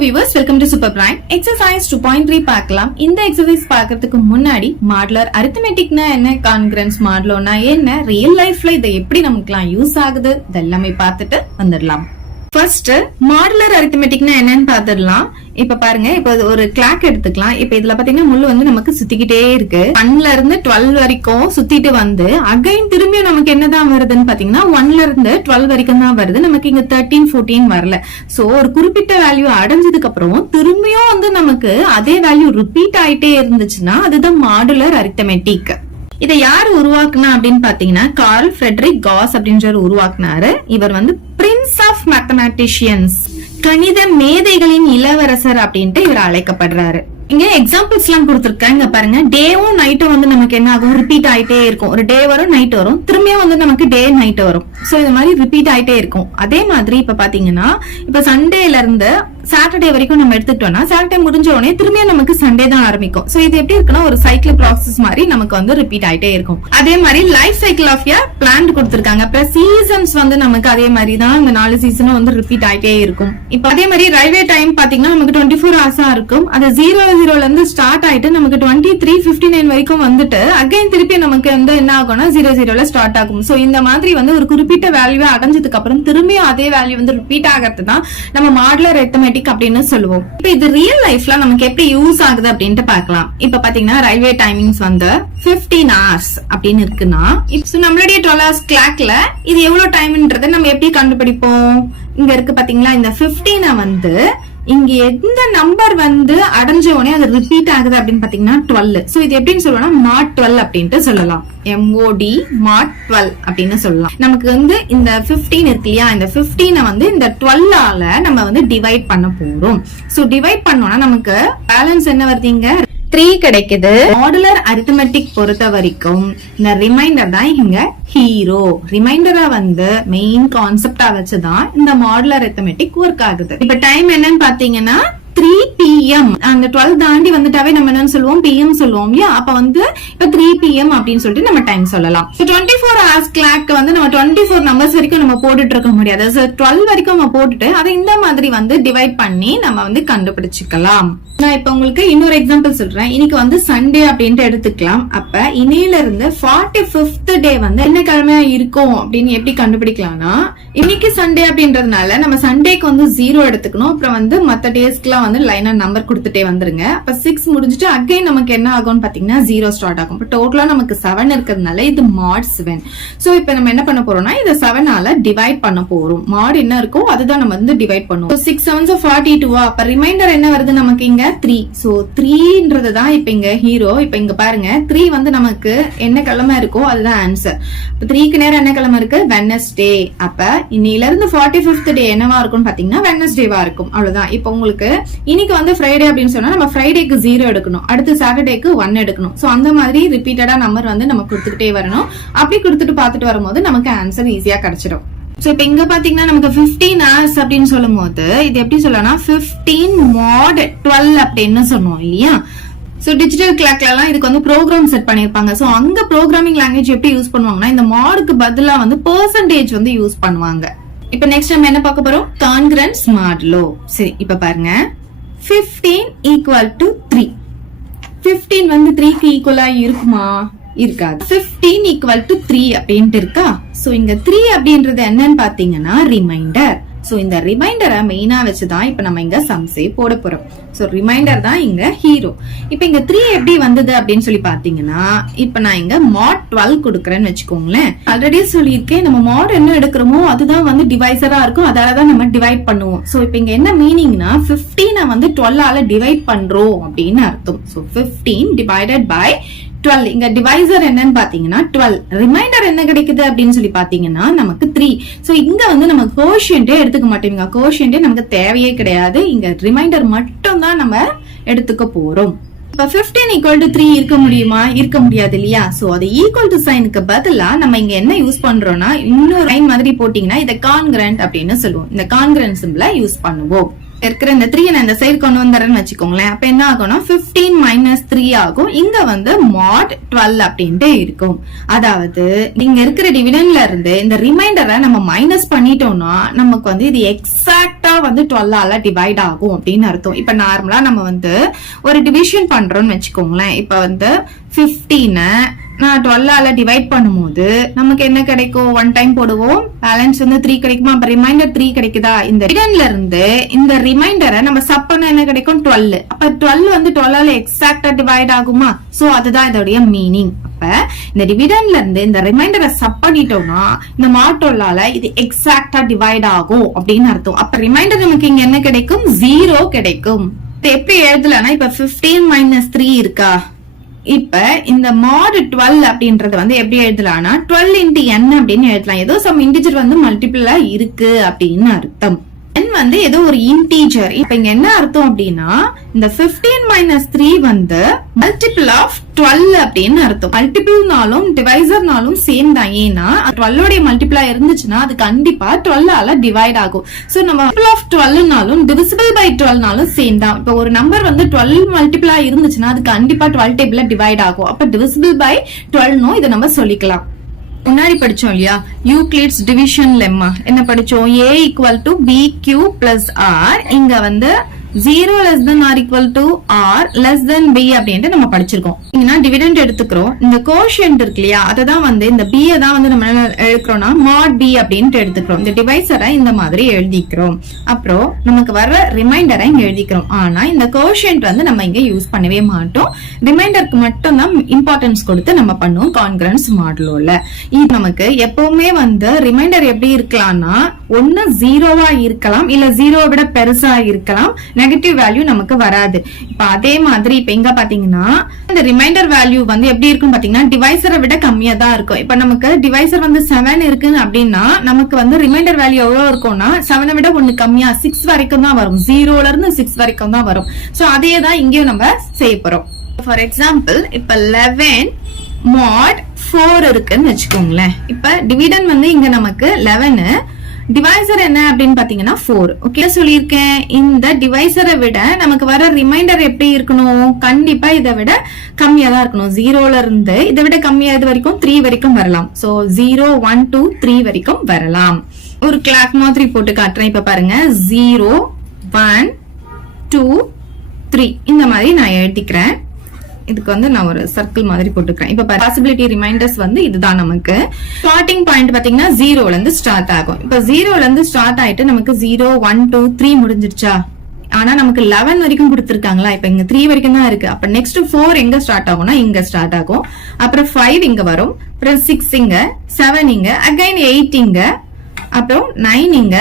viewers, welcome to Super Prime. Exercise 2.3 பார்க்கலாம். இந்த exercise பார்க்கிறதுக்கு முன்னாடி மாடுலர் அரித்மெட்டிக்னா என்ன, கான்கிரன்ஸ் மாடுலோனா என்ன, ரியல் லைஃப்ல இதை எப்படி நமக்குலாம் யூஸ் ஆகுது இதெல்லாமே பார்த்துட்டு வந்துடலாம். ஃபர்ஸ்ட் மாடுலர் அரித்மெட்டிக்னா என்னன்னு பாத்துடலாம். இப்ப பாருங்க, இப்ப ஒரு கிளாக் எடுத்துக்கலாம். இப்ப இதுல பாத்தீங்கன்னா முள்ளு வந்து நமக்கு சுத்திக்கிட்டே இருக்கு. 1ல இருந்து 12 வரைக்கும் சுத்திட்டு வந்து அகைன் திரும்பியும் நமக்கு என்னதான் வருதுன்னு பாத்தீங்கன்னா 1ல இருந்து 12 வரைக்கும் தான் வருது. நமக்கு இங்க 13, 14 வரல. சோ ஒரு குறிப்பிட்ட வேல்யூ அடைஞ்சதுக்கு அப்புறம் திரும்பியும் வந்து நமக்கு அதே வேல்யூ ரிப்பீட் ஆயிட்டே இருந்துச்சுன்னா அதுதான் மாடுலர் அரித்மெட்டிக். இதை யாரு உருவாக்குனா அப்படின்னு பாத்தீங்கன்னா கார்ல் ஃபிரெட்ரிக் காஸ் அப்படின்றவர் உருவாக்குனாரு. இவர் வந்து பிரின்ஸ் ஆஃப் மேத்தமேட்டிஷியன்ஸ், கணித மேதைகளின் இளவரசர் அப்படின்ட்டு இவர் அழைக்கப்படுறாரு. இங்க எக்ஸாம்பிள்ஸ் எல்லாம் கொடுத்திருக்காங்க பாருங்க. டேவும் நைட்டும் வந்து நமக்கு என்ன ஆகும், ரிப்பீட் ஆயிட்டே இருக்கும். ஒரு டே வரும், நைட் வரும், திரும்பியும் வந்து நமக்கு டே நைட் வரும். சோ இது மாதிரி ரிப்பீட் ஆயிட்டே இருக்கும். அதே மாதிரி இப்ப பாத்தீங்கன்னா இப்ப சண்டேல இருந்து சாட்டர்டே வரைக்கும் நம்ம எடுத்துக்கிட்டோம்னா சாட்டர்டே முடிஞ்ச உடனே திரும்பியும் நமக்கு சண்டே தான் ஆரம்பிக்கும். சோ இது எப்படி இருக்குன்னா ஒரு சைக்கிள் ப்ராசஸ் மாதிரி நமக்கு வந்து ரிப்பீட் ஆயிட்டே இருக்கும். அதே மாதிரி life cycle of a plant கொடுத்திருக்காங்க. அப்புறம் சீசன்ஸ் வந்து நமக்கு அதே மாதிரி தான் இந்த 4 சீசனும் வந்து ரிப்பீட் ஆயிட்டே இருக்கும். இப்ப அதே மாதிரி ரயில்வே டைம் பாத்தீங்கன்னா நமக்கு 24 ஹவர்ஸா இருக்கும். அது 00ல இருந்து ஸ்டார்ட் ஆயிட்டு நமக்கு 23:59 வரைக்கும் வந்துட்டு அகைன் திருப்பி நமக்கு வந்து என்ன ஆகும்னா 00ல ஸ்டார்ட் ஆகும். சோ இந்த மாதிரி வந்து ஒரு குறிப்பிட்ட வேல்யூ அடைஞ்சதுக்கு அப்புறம் திரும்பியும் அதே வேல்யூ வந்து ரிப்பீட் ஆகிறது தான் நம்ம மாடுலர் அரித்மெட்டிக் அப்படின்னு சொல்லுவோம். இப்ப இது ரியல் லைஃப்ல நமக்கு எப்படி யூஸ் ஆகுது அப்படின்ட்டு பார்க்கலாம். இப்ப பாத்தீங்கன்னா ரயில்வே டைமிங்ஸ் வந்து 15 hours அப்படின்னு இருக்குன்னா நம்மளுடைய 12 hours கிளாக்ல இது எவ்வளவு டைம்ன்றதை நம்ம எப்படி கண்டுபிடிப்போம்? இங்க இருக்கு பாத்தீங்களா, இந்த 15 வந்து இங்க எந்த நம்பர் வந்து அடைஞ்ச உடனே அது ரிப்பீட் ஆகுது அப்படின்னு பாத்தீங்கன்னா 12. சோ இது எப்படின்னு சொல்லலாம், மாட் 12 அப்படின்ட்டு சொல்லலாம். MOD மாட் 12 அப்படின்னு சொல்லலாம். நமக்கு வந்து இந்த 15 இருக்கு இல்லையா, இந்த 15 வந்து இந்த 12ஆல நம்ம வந்து டிவைட் பண்ண போறோம். சோ டிவைட் பண்ணோம்னா நமக்கு பேலன்ஸ் என்ன வருதுங்க, 3 கிடைக்குது. மாடுலர் அரித்மெட்டிக் பொறுத்த வரைக்கும் இந்த ரிமைண்டர் தான் இங்க ஹீரோ. ரிமைண்டரா வந்து மெயின் கான்செப்டா வச்சுதான் இந்த மாடுலர் அரித்மெட்டிக் ஒர்க் ஆகுது. இப்ப டைம் என்னன்னு பாத்தீங்கன்னா 3 PM. அந்த 12 தாண்டி வந்துட்டாவே நம்ம என்னன்னு சொல்லுவோம், PM சொல்லுவோம் இல்லையா. அப்ப வந்து இப்ப 3 PM அப்படின்னு சொல்லிட்டு நம்ம டைம் சொல்லலாம். 24 hours கிளாக் வந்து நம்ம 24 நம்பர்ஸ் வரைக்கும் நம்ம போட்டுட்டு இருக்க முடியாது. 12 வரைக்கும் நம்ம போட்டுட்டு அதை இந்த மாதிரி வந்து டிவைட் பண்ணி நம்ம வந்து கண்டுபிடிச்சுக்கலாம். நான் இப்ப உங்களுக்கு இன்னொரு எக்ஸாம்பிள் சொல்றேன். இன்னைக்கு வந்து சண்டே அப்படின்ட்டு எடுத்துக்கலாம். அப்ப இன்னையில இருந்து 45th டே வந்து என்ன கிழமையா இருக்கும் அப்படின்னு எப்படி கண்டுபிடிக்கலாம்னா, இன்னைக்கு சண்டே அப்படின்றதுனால நம்ம சண்டேக்கு வந்து 0 எடுத்துக்கணும். அப்புறம் வந்து மத்த டேஸ்க்கு எல்லாம் வந்து லைனா நம்பர் கொடுத்துட்டே வந்துருங்க. அப்ப 6 முடிஞ்சிட்டு அகைன் நமக்கு என்ன ஆகும்னு பாத்தீங்கன்னா 0 ஸ்டார்ட் ஆகும். இப்ப டோட்டலா நமக்கு 7 இருக்கிறதுனால இது மாட் 7. சோ இப்ப நம்ம என்ன பண்ண போறோம்னா இதை 7ஆல டிவைட் பண்ண போறோம். மாட் என்ன இருக்கோ அதுதான் நம்ம வந்து டிவைட் பண்ணுவோம். 6 7s 42. அப்ப ரிமைண்டர் என்ன வருது நமக்கு இங்க 3. சோ 3ன்றது தான் இப்ப இங்க ஹீரோ. இப்ப இங்க பாருங்க 3 வந்து நமக்கு என்ன கிழமை இருக்கோ அதுதான் ஆன்சர். இப்ப 3க்கு நேரம் என்ன கிழமை இருக்கு, வெட்னஸ்டே. அப்ப இன்னையில இருந்து 45th டே என்னவா இருக்கும்னு பாத்தீங்கன்னா வெட்னஸ்டேவா இருக்கும். அவ்வளவுதான். இப்ப உங்களுக்கு இன்னைக்கு வந்து ஃப்ரைடே அப்படின்னு சொன்னா நம்ம ஃப்ரைடேக்கு 0 எடுக்கணும், அடுத்து சாட்டர்டேக்கு 1 எடுக்கணும். சோ அந்த மாதிரி ரிப்பீட்டடா நம்பர் வந்து நம்ம கொடுத்துக்கிட்டே வரணும். அப்படி கொடுத்துட்டு பாத்துட்டு வரும்போது நமக்கு ஆன்சர் ஈஸியா கிடைச்சிடும். சோ இப்ப இங்க பாத்தீங்கன்னா நமக்கு 15 hours அப்படின்னு சொல்லும் போது இது எப்படி சொல்லலாம், 15 mod 12 அப்படின்னு சொன்னோம் இல்லையா. சோ டிஜிட்டல் கிளாக்ல எல்லாம் இதுக்கு வந்து ப்ரோக்ராம் செட் பண்ணிருப்பாங்க. சோ அங்க ப்ரோக்ராமிங் லாங்குவேஜ் எப்படி யூஸ் பண்ணுவாங்கன்னா இந்த மாடுக்கு பதிலா வந்து பெர்சன்டேஜ் வந்து யூஸ் பண்ணுவாங்க. இப்ப நெக்ஸ்ட் நம்ம என்ன பார்க்க போறோம், கான்கிரன்ஸ் மாடுலோ. சரி இப்ப பாருங்க, 15 equal to 3. 15 வந்து 3க்கு ஈக்குவலா இருக்குமா, இருக்காது. 15 equal to 3 அப்படின்ட்டு இருக்கா. சோ இங்க 3 அப்படின்றது என்னன்னு பாத்தீங்கன்னா ரிமைண்டர். சோ இந்த ரிமைண்டரை மெயினா வச்சுதான் இப்ப நம்ம இங்க சம்ஸே போட போறோம். சோ ரிமைண்டர் தான் இங்க ஹீரோ. இப்ப இங்க 3 எப்படி வந்தது அப்படின்னு சொல்லி பாத்தீங்கன்னா இப்ப நான் இங்க மாட் 12 கொடுக்கறேன்னு வச்சுக்கோங்களேன். ஆல்ரெடி சொல்லியிருக்கேன், நம்ம மாட் என்ன எடுக்கிறோமோ அதுதான் வந்து டிவைசரா இருக்கும், அதாலதான் நம்ம டிவைட் பண்ணுவோம். சோ இப்ப இங்க என்ன மீனிங்னா 15 வந்து 12ஆல டிவைட் பண்றோம் அப்படின்னு அர்த்தம். So 15 divided by 12. இங்க டிவைசர் என்னன்னு பாத்தீங்கன்னா 12. ரிமைண்டர் என்ன கிடைக்குது அப்படின்னு சொல்லி பாத்தீங்கன்னா நமக்கு 3. சோ இங்க வந்து நம்ம கோஷியன்டே எடுத்துக்க மாட்டோம். கோஷியன்டே நமக்கு தேவையே கிடையாது. இங்க ரிமைண்டர் மட்டும் தான் நம்ம எடுத்துக்க போறோம். இப்ப 15 equal to 3 இருக்க முடியுமா, இருக்க முடியாது இல்லையா. சோ அது ஈக்குவல் டு சைனுக்கு பதிலா நம்ம இங்க என்ன யூஸ் பண்றோம்னா இன்னொரு லைன் மாதிரி போட்டீங்கன்னா இதை கான்கிரண்ட் அப்படின்னு சொல்லுவோம். இந்த கான்கிரண்ட் சிம்பிளை யூஸ் பண்ணுவோம். இருக்கிற இந்த 3 நான் இந்த சைடு கொண்டு வந்துறேன்னு வச்சுக்கோங்களேன். அப்ப என்ன ஆகும்னா 15 minus 3 ஆகும். இங்க வந்து mod 12 அப்படின்ட்டு இருக்கும். அதாவது இங்க இருக்கிற டிவிடெண்ட்ல இருந்து இந்த ரிமைண்டரை நம்ம மைனஸ் பண்ணிட்டோம்னா நமக்கு வந்து இது எக்ஸாக்டா வந்து 12 ஆல டிவைட் ஆகும் அப்படின்னு அர்த்தம். இப்ப நார்மலா நம்ம வந்து ஒரு டிவிஷன் பண்றோம்னு வச்சுக்கோங்களேன். இப்ப வந்து 15 நான் 12 ஆல டிவைட் பண்ணும்போது நமக்கு என்ன கிடைக்கும்? 1 டைம் போடுவோம், பேலன்ஸ் வந்து 3 கிடைக்குமா? அப்ப ரிமைண்டர் 3 கிடைக்குதா? இந்த டிவிடெண்ட்ல இருந்து இந்த ரிமைண்டரை நம்ம சப் பண்ண என்ன கிடைக்கும்? 12. அப்ப 12 வந்து 12 ஆல எக்ஸாக்டா டிவைட் ஆகுமா? சோ அதுதான் இதோடைய மீனிங். அப்ப இந்த டிவிடெண்ட்ல இருந்து இந்த ரிமைண்டரை சப் பண்ணிட்டோம்னா இந்த mod 12 ஆல இது எக்ஸாக்டா டிவைட் ஆகும் அப்படின்னு அர்த்தம். அப்ப ரிமைண்டர் நமக்கு இங்க என்ன கிடைக்கும்? 0 கிடைக்கும். எப்படி எழுதலன்னா இப்ப 15 minus 3 இருக்கா? இப்ப இந்த mod 12 அப்படின்றது வந்து எப்படி எழுதலாம்னா 12 into n அப்படின்னு எழுதலாம். ஏதோ சம் இன்டிஜர் வந்து மல்டிபிளா இருக்கு அப்படின்னு அர்த்தம். n வந்து ஏதோ ஒரு இன்டிஜர். இப்ப இங்க என்ன அர்த்தம் அப்படின்னா இந்த 15 minus 3 வந்து மல்டிபிள் ஆஃப் 12 அப்படின்னு அர்த்தம். மல்டிபிள்னாலும் டிவைசர்னாலும் சேம் தான். ஏன்னா 12 உடைய மல்டிபிளா இருந்துச்சுன்னா அது கண்டிப்பா 12 ஆல டிவைட் ஆகும். சோ நம்ம மல்டிபிள் ஆஃப் 12னாலும் டிவிசிபிள் பை 12னாலும் சேம் தான். இப்ப ஒரு நம்பர் வந்து 12 மல்டிபிளா இருந்துச்சுன்னா அது கண்டிப்பா 12 டேபிள்ல டிவைட் ஆகும். அப்ப டிவிசிபிள் பை 12 இதை நம்ம சொல்லிக்கலாம். முன்னாடி படிச்சோம் இல்லையா யூக்ளிட்ஸ் டிவிஷன் லெம்மா. என்ன படிச்சோம்? a equal to bq plus r. இங்க வந்து 0 less than or equal to r less than b அப்படின்ட்டு நம்ம படிச்சிருக்கோம். இங்கன்னா டிவிடெண்ட் எடுத்துக்கிறோம். இந்த கோஷியன்ட் இருக்கு இல்லையா அததான் வந்து இந்த b தான் வந்து நம்ம எழுதுறோம்னா mod b அப்படின்ட்டு எடுத்துக்கிறோம். இந்த டிவைசரை இந்த மாதிரி எழுதிக்கிறோம். அப்புறம் நமக்கு வர்ற ரிமைண்டரை இங்க எழுதிக்கிறோம். ஆனா இந்த கோஷியன்ட் வந்து நம்ம இங்க யூஸ் பண்ணவே மாட்டோம். ரிமைண்டருக்கு மட்டும் தான் இம்பார்ட்டன்ஸ் கொடுத்து நம்ம பண்ணுவோம் கான்கிரன்ஸ் மாடுலோல. இது நமக்கு எப்பவுமே வந்து ரிமைண்டர் எப்படி இருக்கலாம்னா ஒன்னு 0வா இருக்கலாம், இல்ல 0 விட பெருசா இருக்கலாம். நெகட்டிவ் வேல்யூ நமக்கு வராது. இப்ப அதே மாதிரி இப்ப இங்க பாத்தீங்கன்னா இந்த ரிமைண்டர் வேல்யூ வந்து எப்படி இருக்கும் பாத்தீங்கன்னா டிவைசரை விட கம்மியா தான் இருக்கும். இப்ப நமக்கு டிவைசர் வந்து 7 இருக்கு அப்படின்னா நமக்கு வந்து ரிமைண்டர் வேல்யூ எவ்வளவு இருக்கும்னா 7 விட 1 கம்மியா 6 வரைக்கும் தான் வரும். 0ல இருந்து 6 வரைக்கும் தான் வரும். சோ அதே தான் இங்கேயும் நம்ம செய்ய போறோம். ஃபார் எக்ஸாம்பிள் இப்ப 11 mod 4 இருக்குன்னு வச்சுக்கோங்களேன். இப்ப டிவிடன் வந்து இங்க நமக்கு 11, டிவைசர் என்ன அப்படின்னு பாத்தீங்கன்னா 4. ஓகே சொல்லியிருக்கேன். இந்த டிவைசரை விட நமக்கு வர ரிமைண்டர் எப்படி இருக்கணும்? கண்டிப்பா இதை விட கம்மியா தான் இருக்கணும். 0ல இருந்து இதை விட கம்மியா இது வரைக்கும் 3 வரைக்கும் வரலாம். சோ 0 1 2 3 வரைக்கும் வரலாம். ஒரு கிளாக் மாதிரி போட்டு காட்டுறேன். இப்ப பாருங்க 0 1 2 3 இந்த மாதிரி நான் எழுதிக்கிறேன். இதுக்கு வந்து நான் ஒரு சர்க்கிள் மாதிரி போட்டுக்கிறேன். இப்ப பாசிபிலிட்டி ரிமைண்டர்ஸ் வந்து இதுதான். நமக்கு ஸ்டார்டிங் பாயிண்ட் பாத்தீங்கன்னா 0ல இருந்து ஸ்டார்ட் ஆகும். இப்ப 0ல இருந்து ஸ்டார்ட் ஆயிட்டு நமக்கு 0 1 2 3 முடிஞ்சிருச்சா? ஆனா நமக்கு 11 வரைக்கும் கொடுத்திருக்காங்களா? இப்ப இங்க 3 வரைக்கும் தான் இருக்கு. அப்ப நெக்ஸ்ட் 4 எங்க ஸ்டார்ட் ஆகும்னா இங்க ஸ்டார்ட் ஆகும். அப்புறம் 5 இங்க வரும், அப்புறம் 6 இங்க, 7 இங்க, அகைன் 8 இங்க, அப்புறம் 9 இங்க,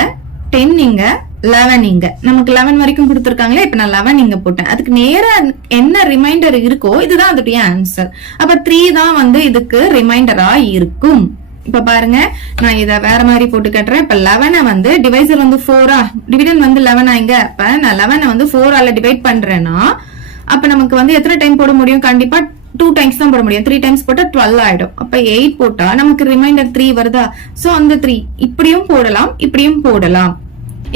10 இங்க, 11 இங்க. நமக்கு 11 வரைக்கும் கொடுத்திருக்காங்களே. இப்ப நான் 11 இங்க போட்டேன். அதுக்கு நேரா என்ன ரிமைண்டர் இருக்கோ இதுதான் அதோடைய ஆன்சர். அப்ப 3 தான் வந்து இதுக்கு ரிமைண்டரா இருக்கும். இப்ப பாருங்க நான் இத வேற மாதிரி போட்டு கட்டுறேன். இப்ப 11 வந்து டிவைசர் வந்து 4ஆ, டிவிடன் வந்து 11 இங்க. அப்ப நான் 11 வந்து 4 ஆல டிவைட் பண்றேன்னா அப்ப நமக்கு வந்து எத்தனை டைம் போட முடியும்? கண்டிப்பா 2 டைம்ஸ் தான் போட முடியும். 3 டைம்ஸ் போட்டா 12 ஆயிடும். அப்ப 8 போட்டா நமக்கு ரிமைண்டர் 3 வருதா? சோ அந்த 3 இப்படியும் போடலாம், இப்படியும் போடலாம்.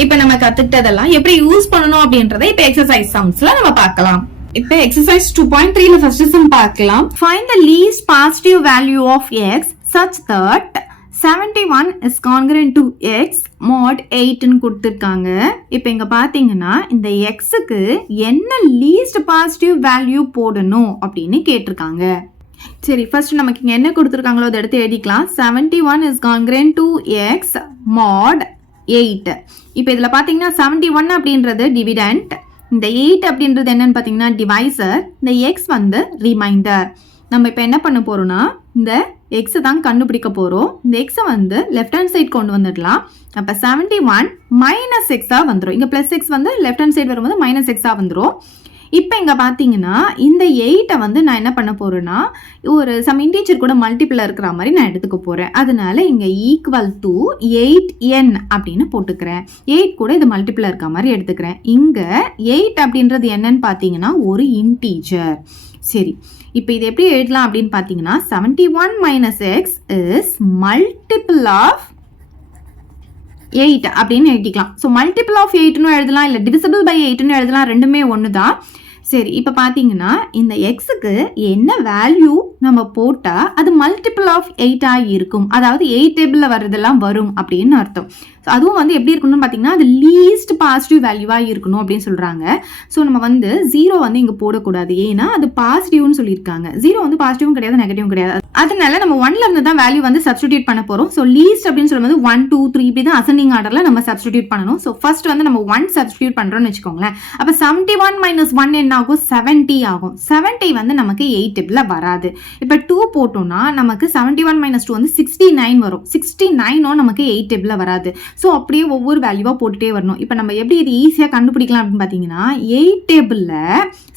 இப்ப நம்ம கத்துக்கிட்டதெல்லாம் எப்படி யூஸ் பண்ணணும் அப்படின்றத இப்ப எக்ஸசைஸ் சம்ஸ்ல நம்ம பார்க்கலாம். இப்ப எக்ஸசைஸ் 2.3ல ஃபர்ஸ்ட் சம் பார்க்கலாம். Find the least positive value of x such that 71 is congruent to x mod 8 ன்னு கொடுத்திருக்காங்க. இப்ப இங்க பாத்தீங்கன்னா இந்த xக்கு என்ன லீஸ்ட் பாசிட்டிவ் வேல்யூ போடணும் அப்படின்னு கேட்டிருக்காங்க. சரி ஃபர்ஸ்ட் நமக்கு இங்க என்ன கொடுத்திருக்காங்களோ அதை எடுத்து எழுதிக்கலாம். 71 is congruent to x mod 8. இப்போ இதுல பாத்தீங்கன்னா 71 அப்படின்றது டிவிடெண்ட், இந்த 8 அப்படின்றது என்னன்னு பாத்தீங்கன்னா டிவைசர், இந்த x வந்து ரிமைண்டர். நம்ம இப்ப என்ன பண்ண போறோம்னா இந்த x தான் கண்டுபிடிக்க போறோம். இந்த x வந்து லெஃப்ட் ஹேண்ட் சைடு கொண்டு வந்துடலாம். அப்ப 71 மைனஸ் x வந்துரும். இங்க பிளஸ் x வந்து லெஃப்ட் ஹேண்ட் சைடு வரும்போது மைனஸ் x வந்துரும். இப்போ இங்க பாத்தீங்கன்னா இந்த 8 வந்து நான் என்ன பண்ண போறேன்னா ஒரு சம் இன்டிஜர் கூட மல்டிபிள் இருக்கிற மாதிரி நான் எடுத்துக்க போறேன். அதனால இங்க ஈக்குவல் டு 8n அப்படின்னு போட்டுக்கிறேன். 8 கூட இது மல்டிபிள் இருக்க மாதிரி எடுத்துக்கிறேன். இங்க 8 அப்படின்றது என்னன்னு பாத்தீங்கன்னா ஒரு இன்டிஜர். சரி இப்போ இது எப்படி எழுதலாம் அப்படின்னு பாத்தீங்கன்னா 71 minus x is multiple of 8 அப்படின்னு எழுதிக்கலாம். ஸோ மல்டிபிள் ஆஃப் 8ன்னு எழுதலாம், இல்லை டிவிசிபிள் பை 8ன்னு எழுதலாம், ரெண்டுமே ஒன்று தான். சரி, இப்போ பார்த்தீங்கன்னா இந்த எக்ஸுக்கு என்ன வேல்யூ நம்ம போட்டால் அது மல்டிபிள் ஆஃப் 8 இருக்கும், அதாவது 8 டேபிளில் வர்றதெல்லாம் வரும் அப்படின்னு அர்த்தம். ஸோ அதுவும் வந்து எப்படி இருக்கணும்னு பார்த்தீங்கன்னா அது லீஸ்ட் பாசிட்டிவ் வேல்யூவாக இருக்கணும் அப்படின்னு சொல்கிறாங்க. ஸோ நம்ம வந்து 0 வந்து இங்கே போடக்கூடாது, ஏன்னா அது பாசிட்டிவ்னு சொல்லியிருக்காங்க. 0 வந்து பாசிட்டிவும் கிடையாது, நெகட்டிவும் கிடையாது. அதனால நம்ம 1ல இருந்து தான் வேல்யூ வந்து சப்ஸ்டிடியூட் பண்ண போகிறோம். ஸோ லீஸ்ட் அப்படின்னு சொல்லும்போது 1 2 3 இப்படி தான் அசெண்டிங் ஆர்டரில் நம்ம சப்ஸ்டிடியூட் பண்ணணும். ஸோ ஃபர்ஸ்ட் வந்து நம்ம 1 சப்ஸ்டிடியூட் பண்ணுறோம்னு வச்சுக்கோங்களேன். அப்போ 71 - 1 என்ன ஆகும்? 70 ஆகும். 70 வந்து நமக்கு 8 டேபிளில் வராது. இப்போ 2 போட்டோம்னா நமக்கு 71 - 2 வந்து 69 வரும். 69 நமக்கு 8 டேபிளில் வராது. ஸோ அப்படியே ஒவ்வொரு வேல்யூவாக போட்டுட்டே வரணும். இப்போ நம்ம எப்படி இது ஈஸியாக கண்டுபிடிக்கலாம் அப்படின்னு பார்த்தீங்கன்னா 8 டேபிளில்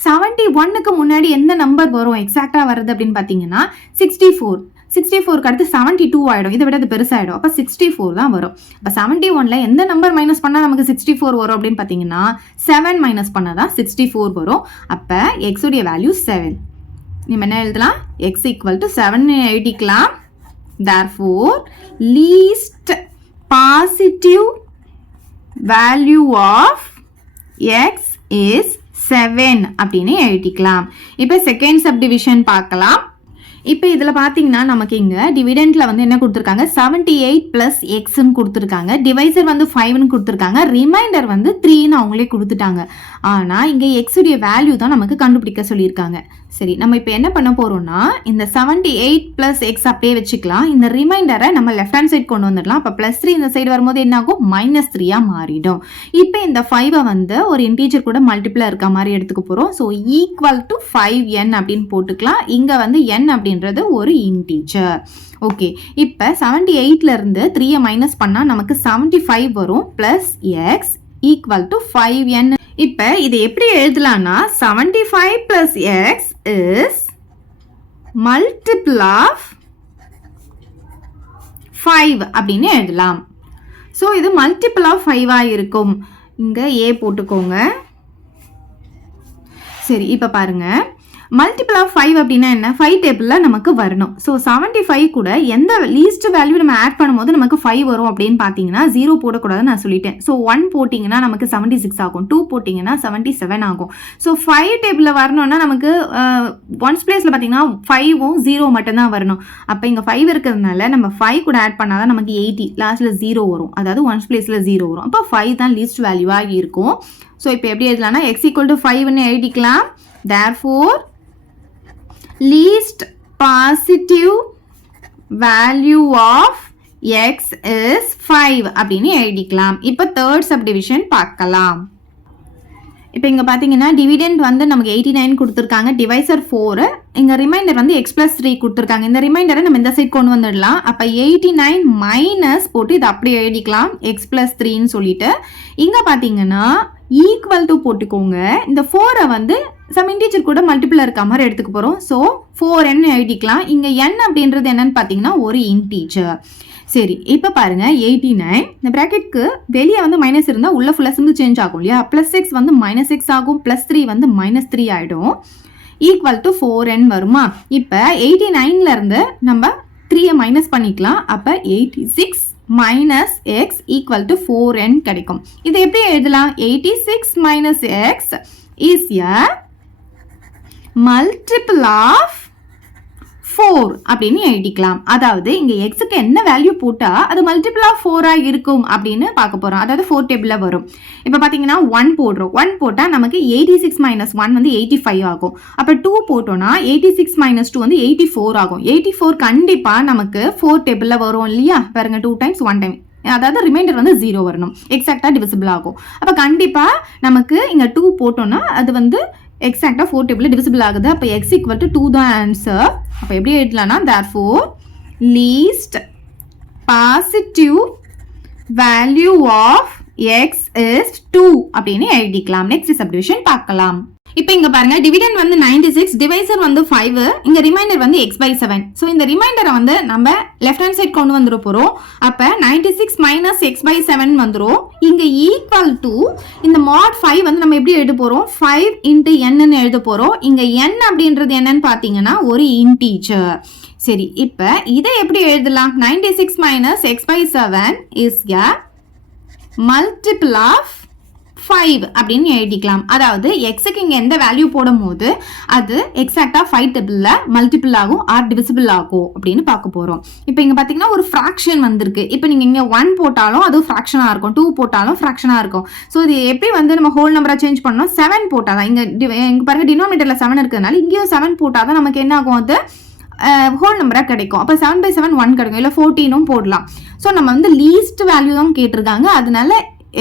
71க்கு முன்னாடி எந்த நம்பர் வரும் எக்ஸாக்டாக வருது அப்படின்னு பார்த்தீங்கன்னா 64. 64க்கு அடுத்து 72 ஆகிடும், இதை விட அது பெருசாகிடும். அப்போ 64 தான் வரும். அப்போ 71ல் எந்த நம்பர் மைனஸ் பண்ணால் நமக்கு 64 வரும் அப்படின்னு பார்த்தீங்கன்னா 7 மைனஸ் பண்ணால் தான் 64 வரும். அப்போ எக்ஸுடைய வேல்யூ 7. நம்ம என்ன எழுதலாம்? எக்ஸ் ஈக்குவல் டு 7 எழுதிக்கலாம். therefore least positive value of x is 7 அப்படின்னு எழுதிக்கலாம். இப்போ செகண்ட் சப்டிவிஷன் பார்க்கலாம். இப்போ இதில் பார்த்தீங்கன்னா நமக்கு இங்கே டிவிடெண்டில் வந்து என்ன கொடுத்துருக்காங்க? 78 + எக்ஸ்ன்னு கொடுத்துருக்காங்க. டிவைசர் வந்து 5ன்னு கொடுத்துருக்காங்க. ரிமைண்டர் வந்து 3ன்னு அவங்களே கொடுத்துட்டாங்க. ஆனால் இங்கே எக்ஸுடைய வேல்யூ தான் நமக்கு கண்டுபிடிக்க சொல்லியிருக்காங்க. சரி, நம்ம இப்போ என்ன பண்ண போகிறோம்னா இந்த 78 + எக்ஸ் அப்படியே வச்சுக்கலாம். இந்த ரிமைண்டரை நம்ம லெஃப்ட் ஹேண்ட் சைட் கொண்டு வந்துடலாம். அப்போ +3 இந்த சைடு வரும்போது என்ன ஆகும்? -3 மாறிடும். இப்போ இந்த 5 வந்து ஒரு இன்டீஜர் கூட மல்டிபிளாக இருக்க மாதிரி எடுத்துக்க போகிறோம். ஸோ ஈக்குவல் டு 5n அப்படின்னு போட்டுக்கலாம். இங்கே வந்து n அப்படின்றது ஒரு இன்டீஜர். ஓகே, இப்போ 78ல இருந்து 3 மைனஸ் பண்ணால் நமக்கு 75 வரும் +x ஈக்குவல் டு 5n. இப்போ இதை எப்படி எழுதலாம்னா 75 + x is multiple of 5 அப்படின்னு எழுதலாம். ஸோ இது மல்டிபிள் ஆஃப் 5 இருக்கும். இங்கே a போட்டுக்கோங்க. சரி, இப்போ பாருங்க, மல்டிபிள் ஆஃப் 5 அப்படின்னா என்ன? 5 டேபிளில் நமக்கு வரணும். ஸோ 75 கூட எந்த லீஸ்ட் வேல்யூ நம்ம ஆட் பண்ணும்போது நமக்கு 5 வரும் அப்படின்னு பார்த்தீங்கன்னா 0 போடக்கூடாதுன்னு நான் சொல்லிட்டேன். ஸோ 1 போட்டிங்கன்னா நமக்கு 76 ஆகும், 2 போட்டிங்கன்னா 77 ஆகும். ஸோ 5 டேபிளில் வரணும்னா நமக்கு ஒன்ஸ் பிளேஸில் பார்த்தீங்கன்னா 5ம் 0 மட்டும்தான் வரணும். அப்போ இங்கே 5 இருக்கிறதுனால நம்ம 5 கூட ஆட் பண்ணால் தான் நமக்கு 80, லாஸ்ட்டில் 0 வரும், அதாவது ஒன்ஸ் பிளேஸில் 0 வரும். அப்போ 5 தான் லீஸ்ட் வேல்யூவாக இருக்கும். ஸோ இப்போ எப்படி எழுதலாம்னா x = 5ன்னு எழுதிக்கலாம். therefore least positive value of x is 5 அப்படின்னு எழுதிக்கலாம். இப்போ தேர்ட் சப்டிவிஷன் பார்க்கலாம். இப்போ இங்கே பார்த்தீங்கன்னா டிவிடெண்ட் வந்து நமக்கு 89 கொடுத்துருக்காங்க, டிவைசர் 4, இங்கே ரிமைண்டர் வந்து x + 3 கொடுத்துருக்காங்க. இந்த ரிமைண்டரை நம்ம இந்த சைட் கொண்டு வந்துடலாம். அப்போ 89 மைனஸ் போட்டு இதை அப்படியே எழுதிக்கலாம் x + 3ன்னு சொல்லிட்டு. இங்கே பார்த்தீங்கன்னா ஈக்குவல் டு போட்டுக்கோங்க. இந்த 4 வந்து சம் இன்டீஜர் கூட மல்டிபிள் இருக்க மாதிரி எடுத்துக்க போகிறோம். ஸோ 4n எழுதிக்கலாம். இங்கே n அப்படின்றது என்னன்னு பார்த்தீங்கன்னா ஒரு இன்டீஜர். சரி, இப்போ பாருங்க 89 இந்த ப்ராக்கெட்க்கு வெளியே வந்து மைனஸ் இருந்தால் உள்ள ஃபுல்லாக சிம்பிள் சேஞ்ச் ஆகும் இல்லையா? +6 வந்து -6 ஆகும், +3 வந்து -3 ஆகிடும். ஈக்குவல் டு 4n வருமா? இப்போ 89ல இருந்து நம்ம 3 மைனஸ் பண்ணிக்கலாம். அப்போ 86 - x = 4n கிடைக்கும். இதை எப்படி எழுதலாம்? 86 - x is a multiple of 4 அப்படின்னு எழுதிக்கலாம். அதாவது இங்கே எக்ஸுக்கு என்ன வேல்யூ போட்டால் அது மல்டிபிள் ஆஃப் 4 இருக்கும் அப்படின்னு பார்க்க போகிறோம். அதாவது 4 டேபிளில் வரும். இப்போ பார்த்தீங்கன்னா 1 போடுறோம். 1 போட்டால் நமக்கு 86 - 1 வந்து 85 ஆகும். அப்போ 2 போட்டோம்னா 86 - 2 வந்து 84 ஆகும். 84 கண்டிப்பாக நமக்கு 4 டேபிளில் வரும் இல்லையா? பாருங்க, 2 டைம்ஸ் 1 டைம், அதாவது ரிமைண்டர் வந்து 0 வரணும், எக்ஸாக்டாக டிவிசிபிள் ஆகும். அப்போ கண்டிப்பாக நமக்கு இங்கே 2 போட்டோம்னா அது வந்து எக்ஸாக்டாக 4 டேபிளில் டிவிசிபிள் ஆகுது. அப்போ x = 2 தான் ஆன்சர். அப்போ எப்படி எழுதலாம்னா therefore least positive value of x is 2 அப்படின்னு எழுதிக்கலாம். நெக்ஸ்ட் சப்டிவிஷன் பார்க்கலாம். இப்போ இங்க பாருங்க, டிவிடெண்ட் வந்து 96, டிவைசர் வந்து 5, இங்க ரிமைண்டர் வந்து x/7. ஸோ இந்த ரிமைண்டரை வந்து நம்ம லெஃப்ட் ஹேண்ட் சைட் கொண்டு வந்துட போறோம். அப்போ 96 - x/7 வந்துடும். இங்க ஈக்குவல் டு இந்த mod 5 வந்து நம்ம எப்படி எழுத போறோம்? 5 × n எழுத போறோம். இங்க n அப்படின்றது என்னன்னு பார்த்தீங்கன்னா ஒரு இன்டீஜர். சரி, இப்போ இதை எப்படி எழுதலாம்? 96 - x/7 is a multiple of 5 அப்படின்னு எழுதிக்கலாம். அதாவது எக்ஸுக்கு இங்க எந்த வேல்யூ போடும் போது அது எக்ஸாக்டா 5 டேபிள்ல மல்டிபிள் ஆகும் ஆர் டிவிசிபிள் ஆகும் அப்படின்னு பார்க்க போறோம். இப்போ இங்க பாத்தீங்கன்னா ஒரு ஃபிராக்ஷன் வந்திருக்கு. இப்போ நீங்க இங்க 1 போட்டாலும் அது ஃபிராக்ஷனா இருக்கும், 2 போட்டாலும் ஃபிராக்ஷனா இருக்கும். ஸோ இது எப்படி வந்து நம்ம ஹோல் நம்பரா சேஞ்ச் பண்ணோம், 7 போட்டாதான் இங்க பாருங்க டினாமினேட்டர்ல 7 இருக்கிறதுனால இங்கேயும் 7 போட்டாதான் நமக்கு என்ன ஆகும், அது ஹோல் நம்பரா கிடைக்கும். அப்போ 7/7 1 கிடைக்கும், இல்லை 14 போடலாம். ஸோ நம்ம வந்து லீஸ்ட் வேல்யூ தான் கேட்டிருக்காங்க, அதனால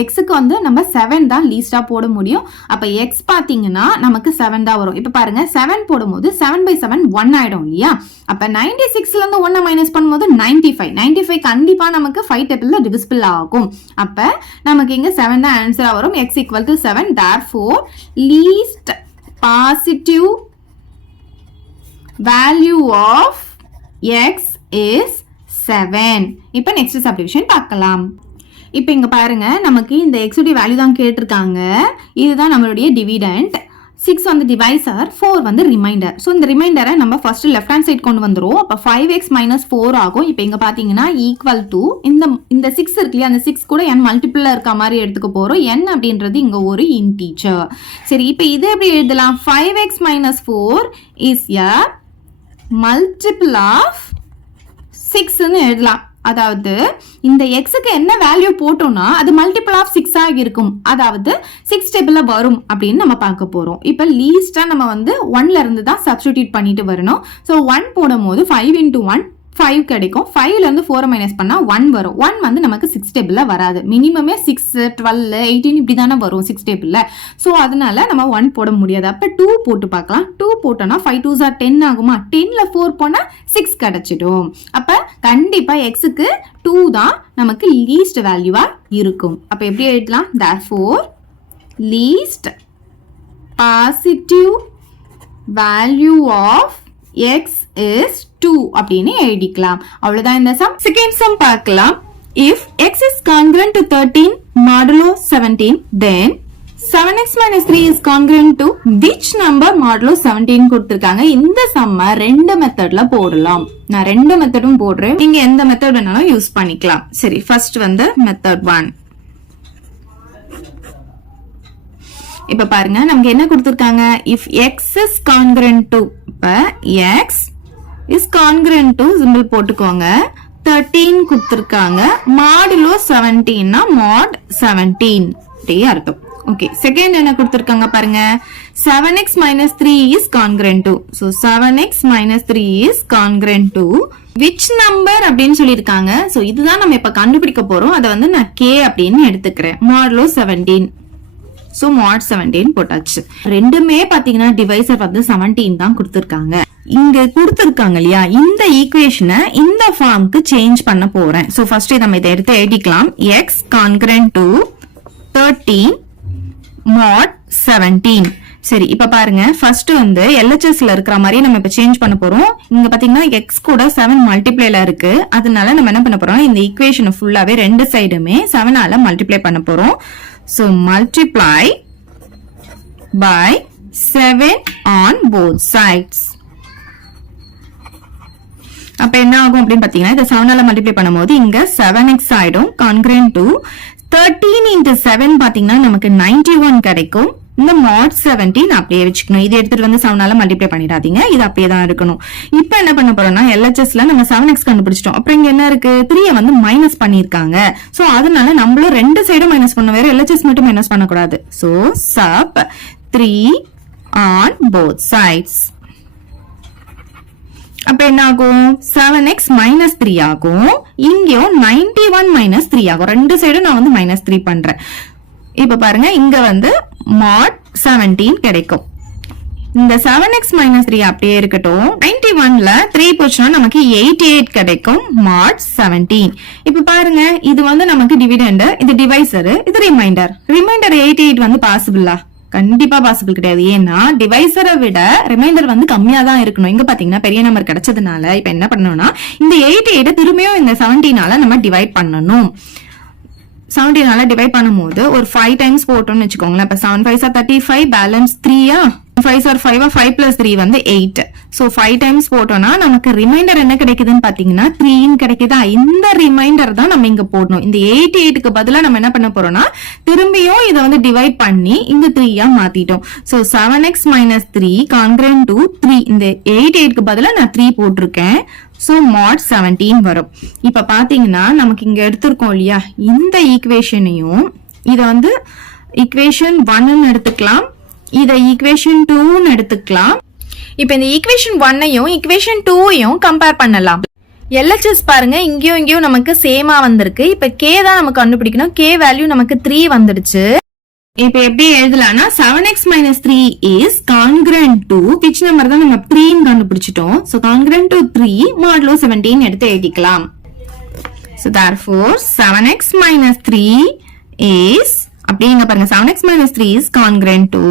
எக்ஸுக்கு வந்து நம்ம 7 தான் லீஸ்டா போட முடியும். அப்ப எக்ஸ் பாத்தீங்கன்னா நமக்கு 7 தான் வரும். இப்ப பாருங்க 7 போடும்போது 7/7 1 ஆயிடும் இல்லையா. அப்ப 96ல இருந்து 1 மைனஸ் பண்ணும்போது 95 கண்டிப்பா நமக்கு 5 டேபிள்ல டிவிசிபிள் ஆகும். அப்ப நமக்கு இங்க 7 தான் ஆன்சரா வரும். x = 7. therefore least positive value of x is 7. இப்ப நெக்ஸ்ட் சப்டிவிஷன் பார்க்கலாம். இப்போ இங்க பாருங்க நமக்கு இந்த x உடைய வேல்யூ தான் கேட்டிருக்காங்க. இதுதான் நம்மளுடைய டிவிடெண்ட். 6 வந்து டிவைசர், 4 வந்து ரிமைண்டர். ஸோ இந்த ரிமைண்டரை நம்ம ஃபர்ஸ்ட் லெஃப்ட் ஹேண்ட் சைட் கொண்டு வந்துரும். அப்போ 5x - 4 ஆகும். இப்போ இங்க பாத்தீங்கன்னா ஈக்குவல் டு இந்த 6 இருக்கு இல்லையா, அந்த 6 கூட n மல்டிபிள் இருக்க மாதிரி எடுத்துக்க போறோம். n அப்படின்றது இங்க ஒரு இன்டீஜர். சரி, இப்போ இது எப்படி எழுதலாம், 5x - 4 is a multiple of 6ன்னு எழுதலாம். அதாவது இந்த எக்ஸுக்கு என்ன வேல்யூ போட்டோம்னா அது மல்டிபிள் ஆஃப் 6 ஆக இருக்கும், அதாவது 6 டேபிள்ல வரும் அப்படின்னு நம்ம பார்க்க போறோம். இப்போ லீஸ்டா நம்ம வந்து 1ல இருந்து தான் சப்ஸ்டிடியூட் பண்ணிட்டு வரணும். ஸோ 1 போடும் போது 5 × 1 5 கிடைக்கும். 5ல இருந்து 4 மைனஸ் பண்ணா 1 வரும். 1 வந்து நமக்கு 6 டேபிள்ல வராது. மினிமமே 6, 12, 18 இப்படி தானே வரும் 6 டேபிள்ல. ஸோ அதனால நம்ம 1 போட முடியாது. அப்ப 2 போட்டு பார்க்கலாம். 2 போட்டோம்னா 5 2s are 10 ஆகுமா, 10ல 4 போனா 6 கிடைச்சிடும். அப்ப கண்டிப்பா எக்ஸுக்கு 2 தான் நமக்கு லீஸ்ட் வேல்யூவா இருக்கும். அப்ப எப்படி எழுதலாம், therefore least positive value of x is 2 அப்படின்னு எழுதிக்கலாம். அவ்வளவுதான் இந்த சம். செகண்ட் சம் பார்க்கலாம். if x is congruent to 13 modulo 17 then 7x - 3 is congruent to which number modulo 17 கொடுத்திருக்காங்க. இந்த சம்ம ரெண்டு மெத்தட்ல போடலாம். நான் ரெண்டு மெத்தடும் போடுறேன், நீங்க எந்த மெத்தட் வேணாலும் யூஸ் பண்ணிக்கலாம். சரி, ஃபர்ஸ்ட் வந்து மெத்தட் 1. இப்ப பாருங்க நமக்கு என்ன கொடுத்திருக்காங்க, if x is congruent to, இப்ப x is congruent to simple போட்டுக்கோங்க, 13 கொடுத்திருக்காங்க, மாடுலோ 17 னா mod 17 அப்படி அர்த்தம். ஓகே, செகண்ட் என்ன கொடுத்திருக்காங்க பாருங்க, 7x - 3 is congruent to. so 7x - 3 is congruent to which number அப்படின்னு சொல்லியிருக்காங்க. so இதுதான் நம்ம இப்ப கண்டுபிடிக்க போறோம். அதை வந்து நான் k அப்படின்னு எடுத்துக்கிறேன், மாடுலோ 17. சோ mod 17 போட்டாச்சு. ரெண்டுமே பாத்தீங்கன்னா டிவைசர் வந்து 17 தான் கொடுத்திருக்காங்க. இங்க கொடுத்திருக்காங்க இல்லையா, இந்த ஈக்குவேஷனை இந்த ஃபார்முக்கு சேஞ்ச் பண்ண போறேன். சோ ஃபர்ஸ்ட் நம்ம இதை எடுத்து எழுதிக்கலாம். x congruent to 13 mod 17. சரி, இப்ப பாருங்க ஃபர்ஸ்ட் வந்து LHSல இருக்கிற மாதிரி நம்ம இப்ப சேஞ்ச் பண்ண போறோம். இங்க பாத்தீங்கன்னா x கூட 7 மல்டிப்ளைல இருக்கு, அதனால நம்ம என்ன பண்ண போறோம், இந்த ஈக்குவேஷனை ஃபுல்லாவே ரெண்டு சைடுமே 7 ஆல மல்டிப்ளை பண்ண போறோம். So multiply by 7 on both sides. அப்ப என்ன ஆகும் அப்படின்னு பாத்தீங்கன்னா இந்த 7 ஆல மல்டிப்ளை பண்ணும்போது இங்க 7x ஆயிடும், congruent to 13 × 7 பாத்தீங்கன்னா நமக்கு 91 கிடைக்கும். இந்த mod 17 அப்படியே வச்சுக்கணும். இது எடுத்துட்டு வந்து 7 ஆல மல்டிப்ளை பண்ணிடாதீங்க, இது அப்படியே தான் இருக்கணும். இப்போ என்ன பண்ண போறோம்னா LHSல நம்ம 7x கண்டுபிடிச்சிட்டோம். அப்புறம் இங்க என்ன இருக்கு, 3 வந்து மைனஸ் பண்ணிருக்காங்க. சோ அதனால நம்மளும் ரெண்டு சைடும் மைனஸ் பண்ண, வேற LHS மட்டும் மைனஸ் பண்ண கூடாது. So sub 3 on both sides. அப்ப என்ன ஆகும், 7x - 3 ஆகும். இங்கேயும் 91 - 3 ஆகும். ரெண்டு சைடும் நான் வந்து -3 பண்றேன். இப்ப பாருங்க இங்க வந்து mod 17 கிடைக்கும். இந்த 7x - 3 அப்படியே இருக்கட்டும். 91ல 3 போச்சுன்னா நமக்கு 88 கிடைக்கும், mod 17. இப்ப பாருங்க இது வந்து நமக்கு டிவிடெண்ட், இது டிவைசர், இது ரிமைண்டர். ரிமைண்டர் 88 வந்து பாசிபிளா? கண்டிப்பா பாசிபிள் கிடையாது. ஏன்னா டிவைசரை விட ரிமைண்டர் வந்து கம்மியா தான் இருக்கணும். இங்க பாத்தீங்கன்னா பெரிய நம்பர் கிடைச்சதுனால இப்ப என்ன பண்ணணும்னா இந்த 88 திரும்பியும் இந்த 17ஆல நம்ம டிவைட் பண்ணணும். 17ஆல டிவைட் பண்ணும்போது ஒரு 5 டைம்ஸ் போட்டோம்னு வச்சுக்கோங்களேன். இப்ப 7 5 35, பேலன்ஸ் 3 5 or 5 5 plus 3 வந்து 8. So 5 times போட்டோம்னா நமக்கு ரிமைண்டர் என்ன கிடைக்குதுன்னு பாத்தீங்கன்னா 3 கிடைக்குதா. இந்த ரிமைண்டர் தான் நம்ம இங்க போடணும். இந்த 8க்கு பதிலா நம்ம என்ன பண்ண போறோம்னா திரும்பியும் இதை வந்து டிவைட் பண்ணி இந்த 3 மாத்திட்டோம். So 7x minus 3 congruent to 3. இந்த 8க்கு பதிலா நான் 3 போட்டிருக்கேன். So mod 17 வரும். இப்ப பாத்தீங்கன்னா நமக்கு இங்க எடுத்திருக்கோம் இல்லையா, இந்த ஈக்குவேஷனையும் இத வந்து ஈக்குவேஷன் 1 எடுத்துக்கலாம், இத ஈக்குவேஷன் 2 எடுத்துக்கலாம். இப்ப இந்த ஈக்குவேஷன் 1ஐயும் ஈக்குவேஷன் 2ஐயும் கம்பேர் பண்ணலாம். LHS பாருங்க, இங்கேயும் நமக்கு சேமா வந்திருக்கு. இப்ப k தான் நமக்கு கண்டுபிடிக்கணும். k வேல்யூ நமக்கு 3 வந்துடுச்சு. இப்ப எப்படி எழுதலாம்னா 7x minus 3 is congruent to which number தான் நம்ம 3 கண்டுபிடிச்சிட்டோம். So congruent to 3 modulo 17 எடுத்து எழுதிக்கலாம். So therefore 7x minus 3 is அப்படிங்க பாருங்க, 7x minus 3 is congruent to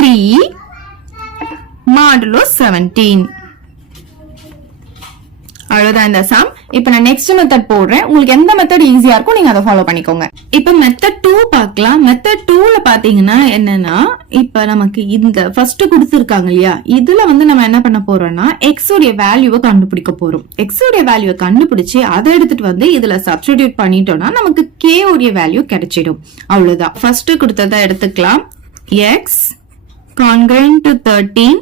3 modulo 17. அவ்வளவுதான் இந்த சம். இப்ப நான் நெக்ஸ்ட் மெத்தட் போடுறேன். உங்களுக்கு எந்த மெத்தட் ஈஸியா இருக்கும் நீங்க அதை ஃபாலோ பண்ணிக்கோங்க. இப்ப மெத்தட் 2 பார்க்கலாம். மெத்தட் 2ல பாத்தீங்கன்னா என்னன்னா, இப்ப நமக்கு இந்த ஃபர்ஸ்ட் கொடுத்திருக்காங்க இல்லையா, இதுல வந்து நம்ம என்ன பண்ண போறோம்னா x உடைய வேல்யூவை கண்டுபிடிக்க போறோம். x உடைய வேல்யூவை கண்டுபிடிச்சு அதை எடுத்துட்டு வந்து இதுல சப்ஸ்டிடியூட் பண்ணிட்டோம்னா நமக்கு k உடைய வேல்யூ கிடைச்சிடும். அவ்வளவுதான். ஃபர்ஸ்ட் கொடுத்ததை எடுத்துக்கலாம். x congruent to 13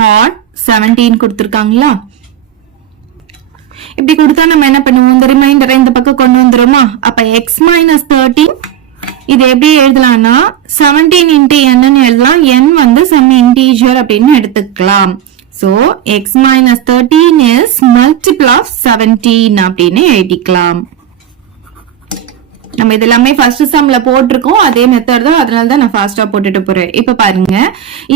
mod 17 கொடுத்திருக்காங்களா. இப்படி கொடுத்தா நம்ம என்ன பண்ணுவோம், இந்த ரிமைண்டரை இந்த பக்கம் கொண்டு வந்துருமா. அப்ப x minus 13 இது எப்படி எழுதலாம்னா 17 into n எழுதலாம். n வந்து some integer அப்படின்னு எடுத்துக்கலாம். So x minus 13 is multiple of 17 அப்படின்னு எழுதிக்கலாம். நம்ம இதெல்லாமே ஃபர்ஸ்ட் சம்ல போட்டிருக்கோம், அதே மெத்தட் தான், அதனால தான் நான் ஃபாஸ்டா போட்டுட்டு போறேன். இப்ப பாருங்க,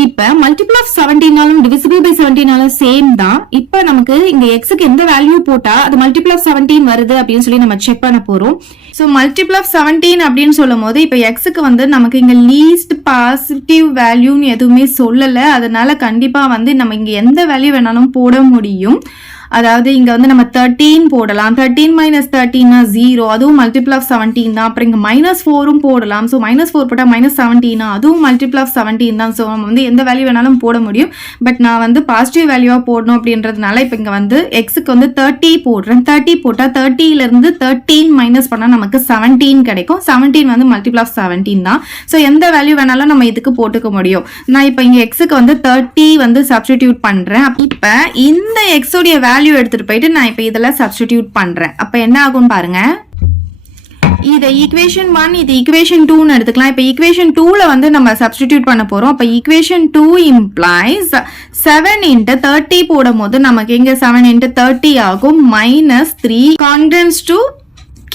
இப்ப multiple of 17 divisible by 17 same தான். இப்ப நமக்கு இங்க எக்ஸுக்கு எந்த வேல்யூ போட்டா அது மல்டிபிள் ஆஃப் 17 வருது அப்படின்னு சொல்லி நம்ம செக் பண்ண போறோம். சோ மல்டிபிள் ஆஃப் 17 அப்படின்னு சொல்லும் போது இப்ப எக்ஸுக்கு வந்து நமக்கு இங்க லீஸ்ட் பாசிட்டிவ் வேல்யூன்னு எதுவுமே சொல்லல. அதனால கண்டிப்பா வந்து நம்ம இங்க எந்த வேல்யூ வேணாலும் போட முடியும். அதாவது இங்க வந்து நம்ம 13 போடலாம். 13 minus 13 0, அதுவும் மல்டிபிள் ஆஃப் 17 தான். அப்புறம் இங்க -4 போடலாம். சோ -4 போட்டா -17, அதுவும் மல்டிபிள் ஆஃப் 17 தான். சோ நம்ம வந்து எந்த வேல்யூ வேணாலும் போட முடியும். பட் நான் வந்து பாசிட்டிவ் வேல்யூவா போடணும் அப்படின்றதுனால இப்ப இங்க வந்து எக்ஸுக்கு வந்து 30 போடுறேன். 30 போட்டா 30ல இருந்து 13 மைனஸ் பண்ணா நமக்கு 17 கிடைக்கும். 17 வந்து மல்டிபிள் ஆஃப் 17 தான். சோ எந்த வேல்யூ வேணாலும் நம்ம இதுக்கு போட்டுக்க முடியும். நான் இப்ப இங்க எக்ஸுக்கு வந்து 30 வந்து சப்ஸ்டிடியூட் பண்றேன். இப்ப இந்த எக்ஸ் உடைய வேல்யூ எடுத்துட்டு போயிட்டு நான் இப்ப இதெல்லாம் சப்ஸ்டிடியூட் பண்றேன். அப்ப என்ன ஆகும் பாருங்க, இது ஈக்குவேஷன் 1, இது ஈக்குவேஷன் 2 எடுத்துக்கலாம். இப்ப ஈக்குவேஷன் 2ல வந்து நம்ம சப்ஸ்டிடியூட் பண்ண போறோம். அப்ப ஈக்குவேஷன் 2 implies 7 into 30 போடும்போது நமக்கு இங்க 7 into 30 ஆகும். -3 congruent to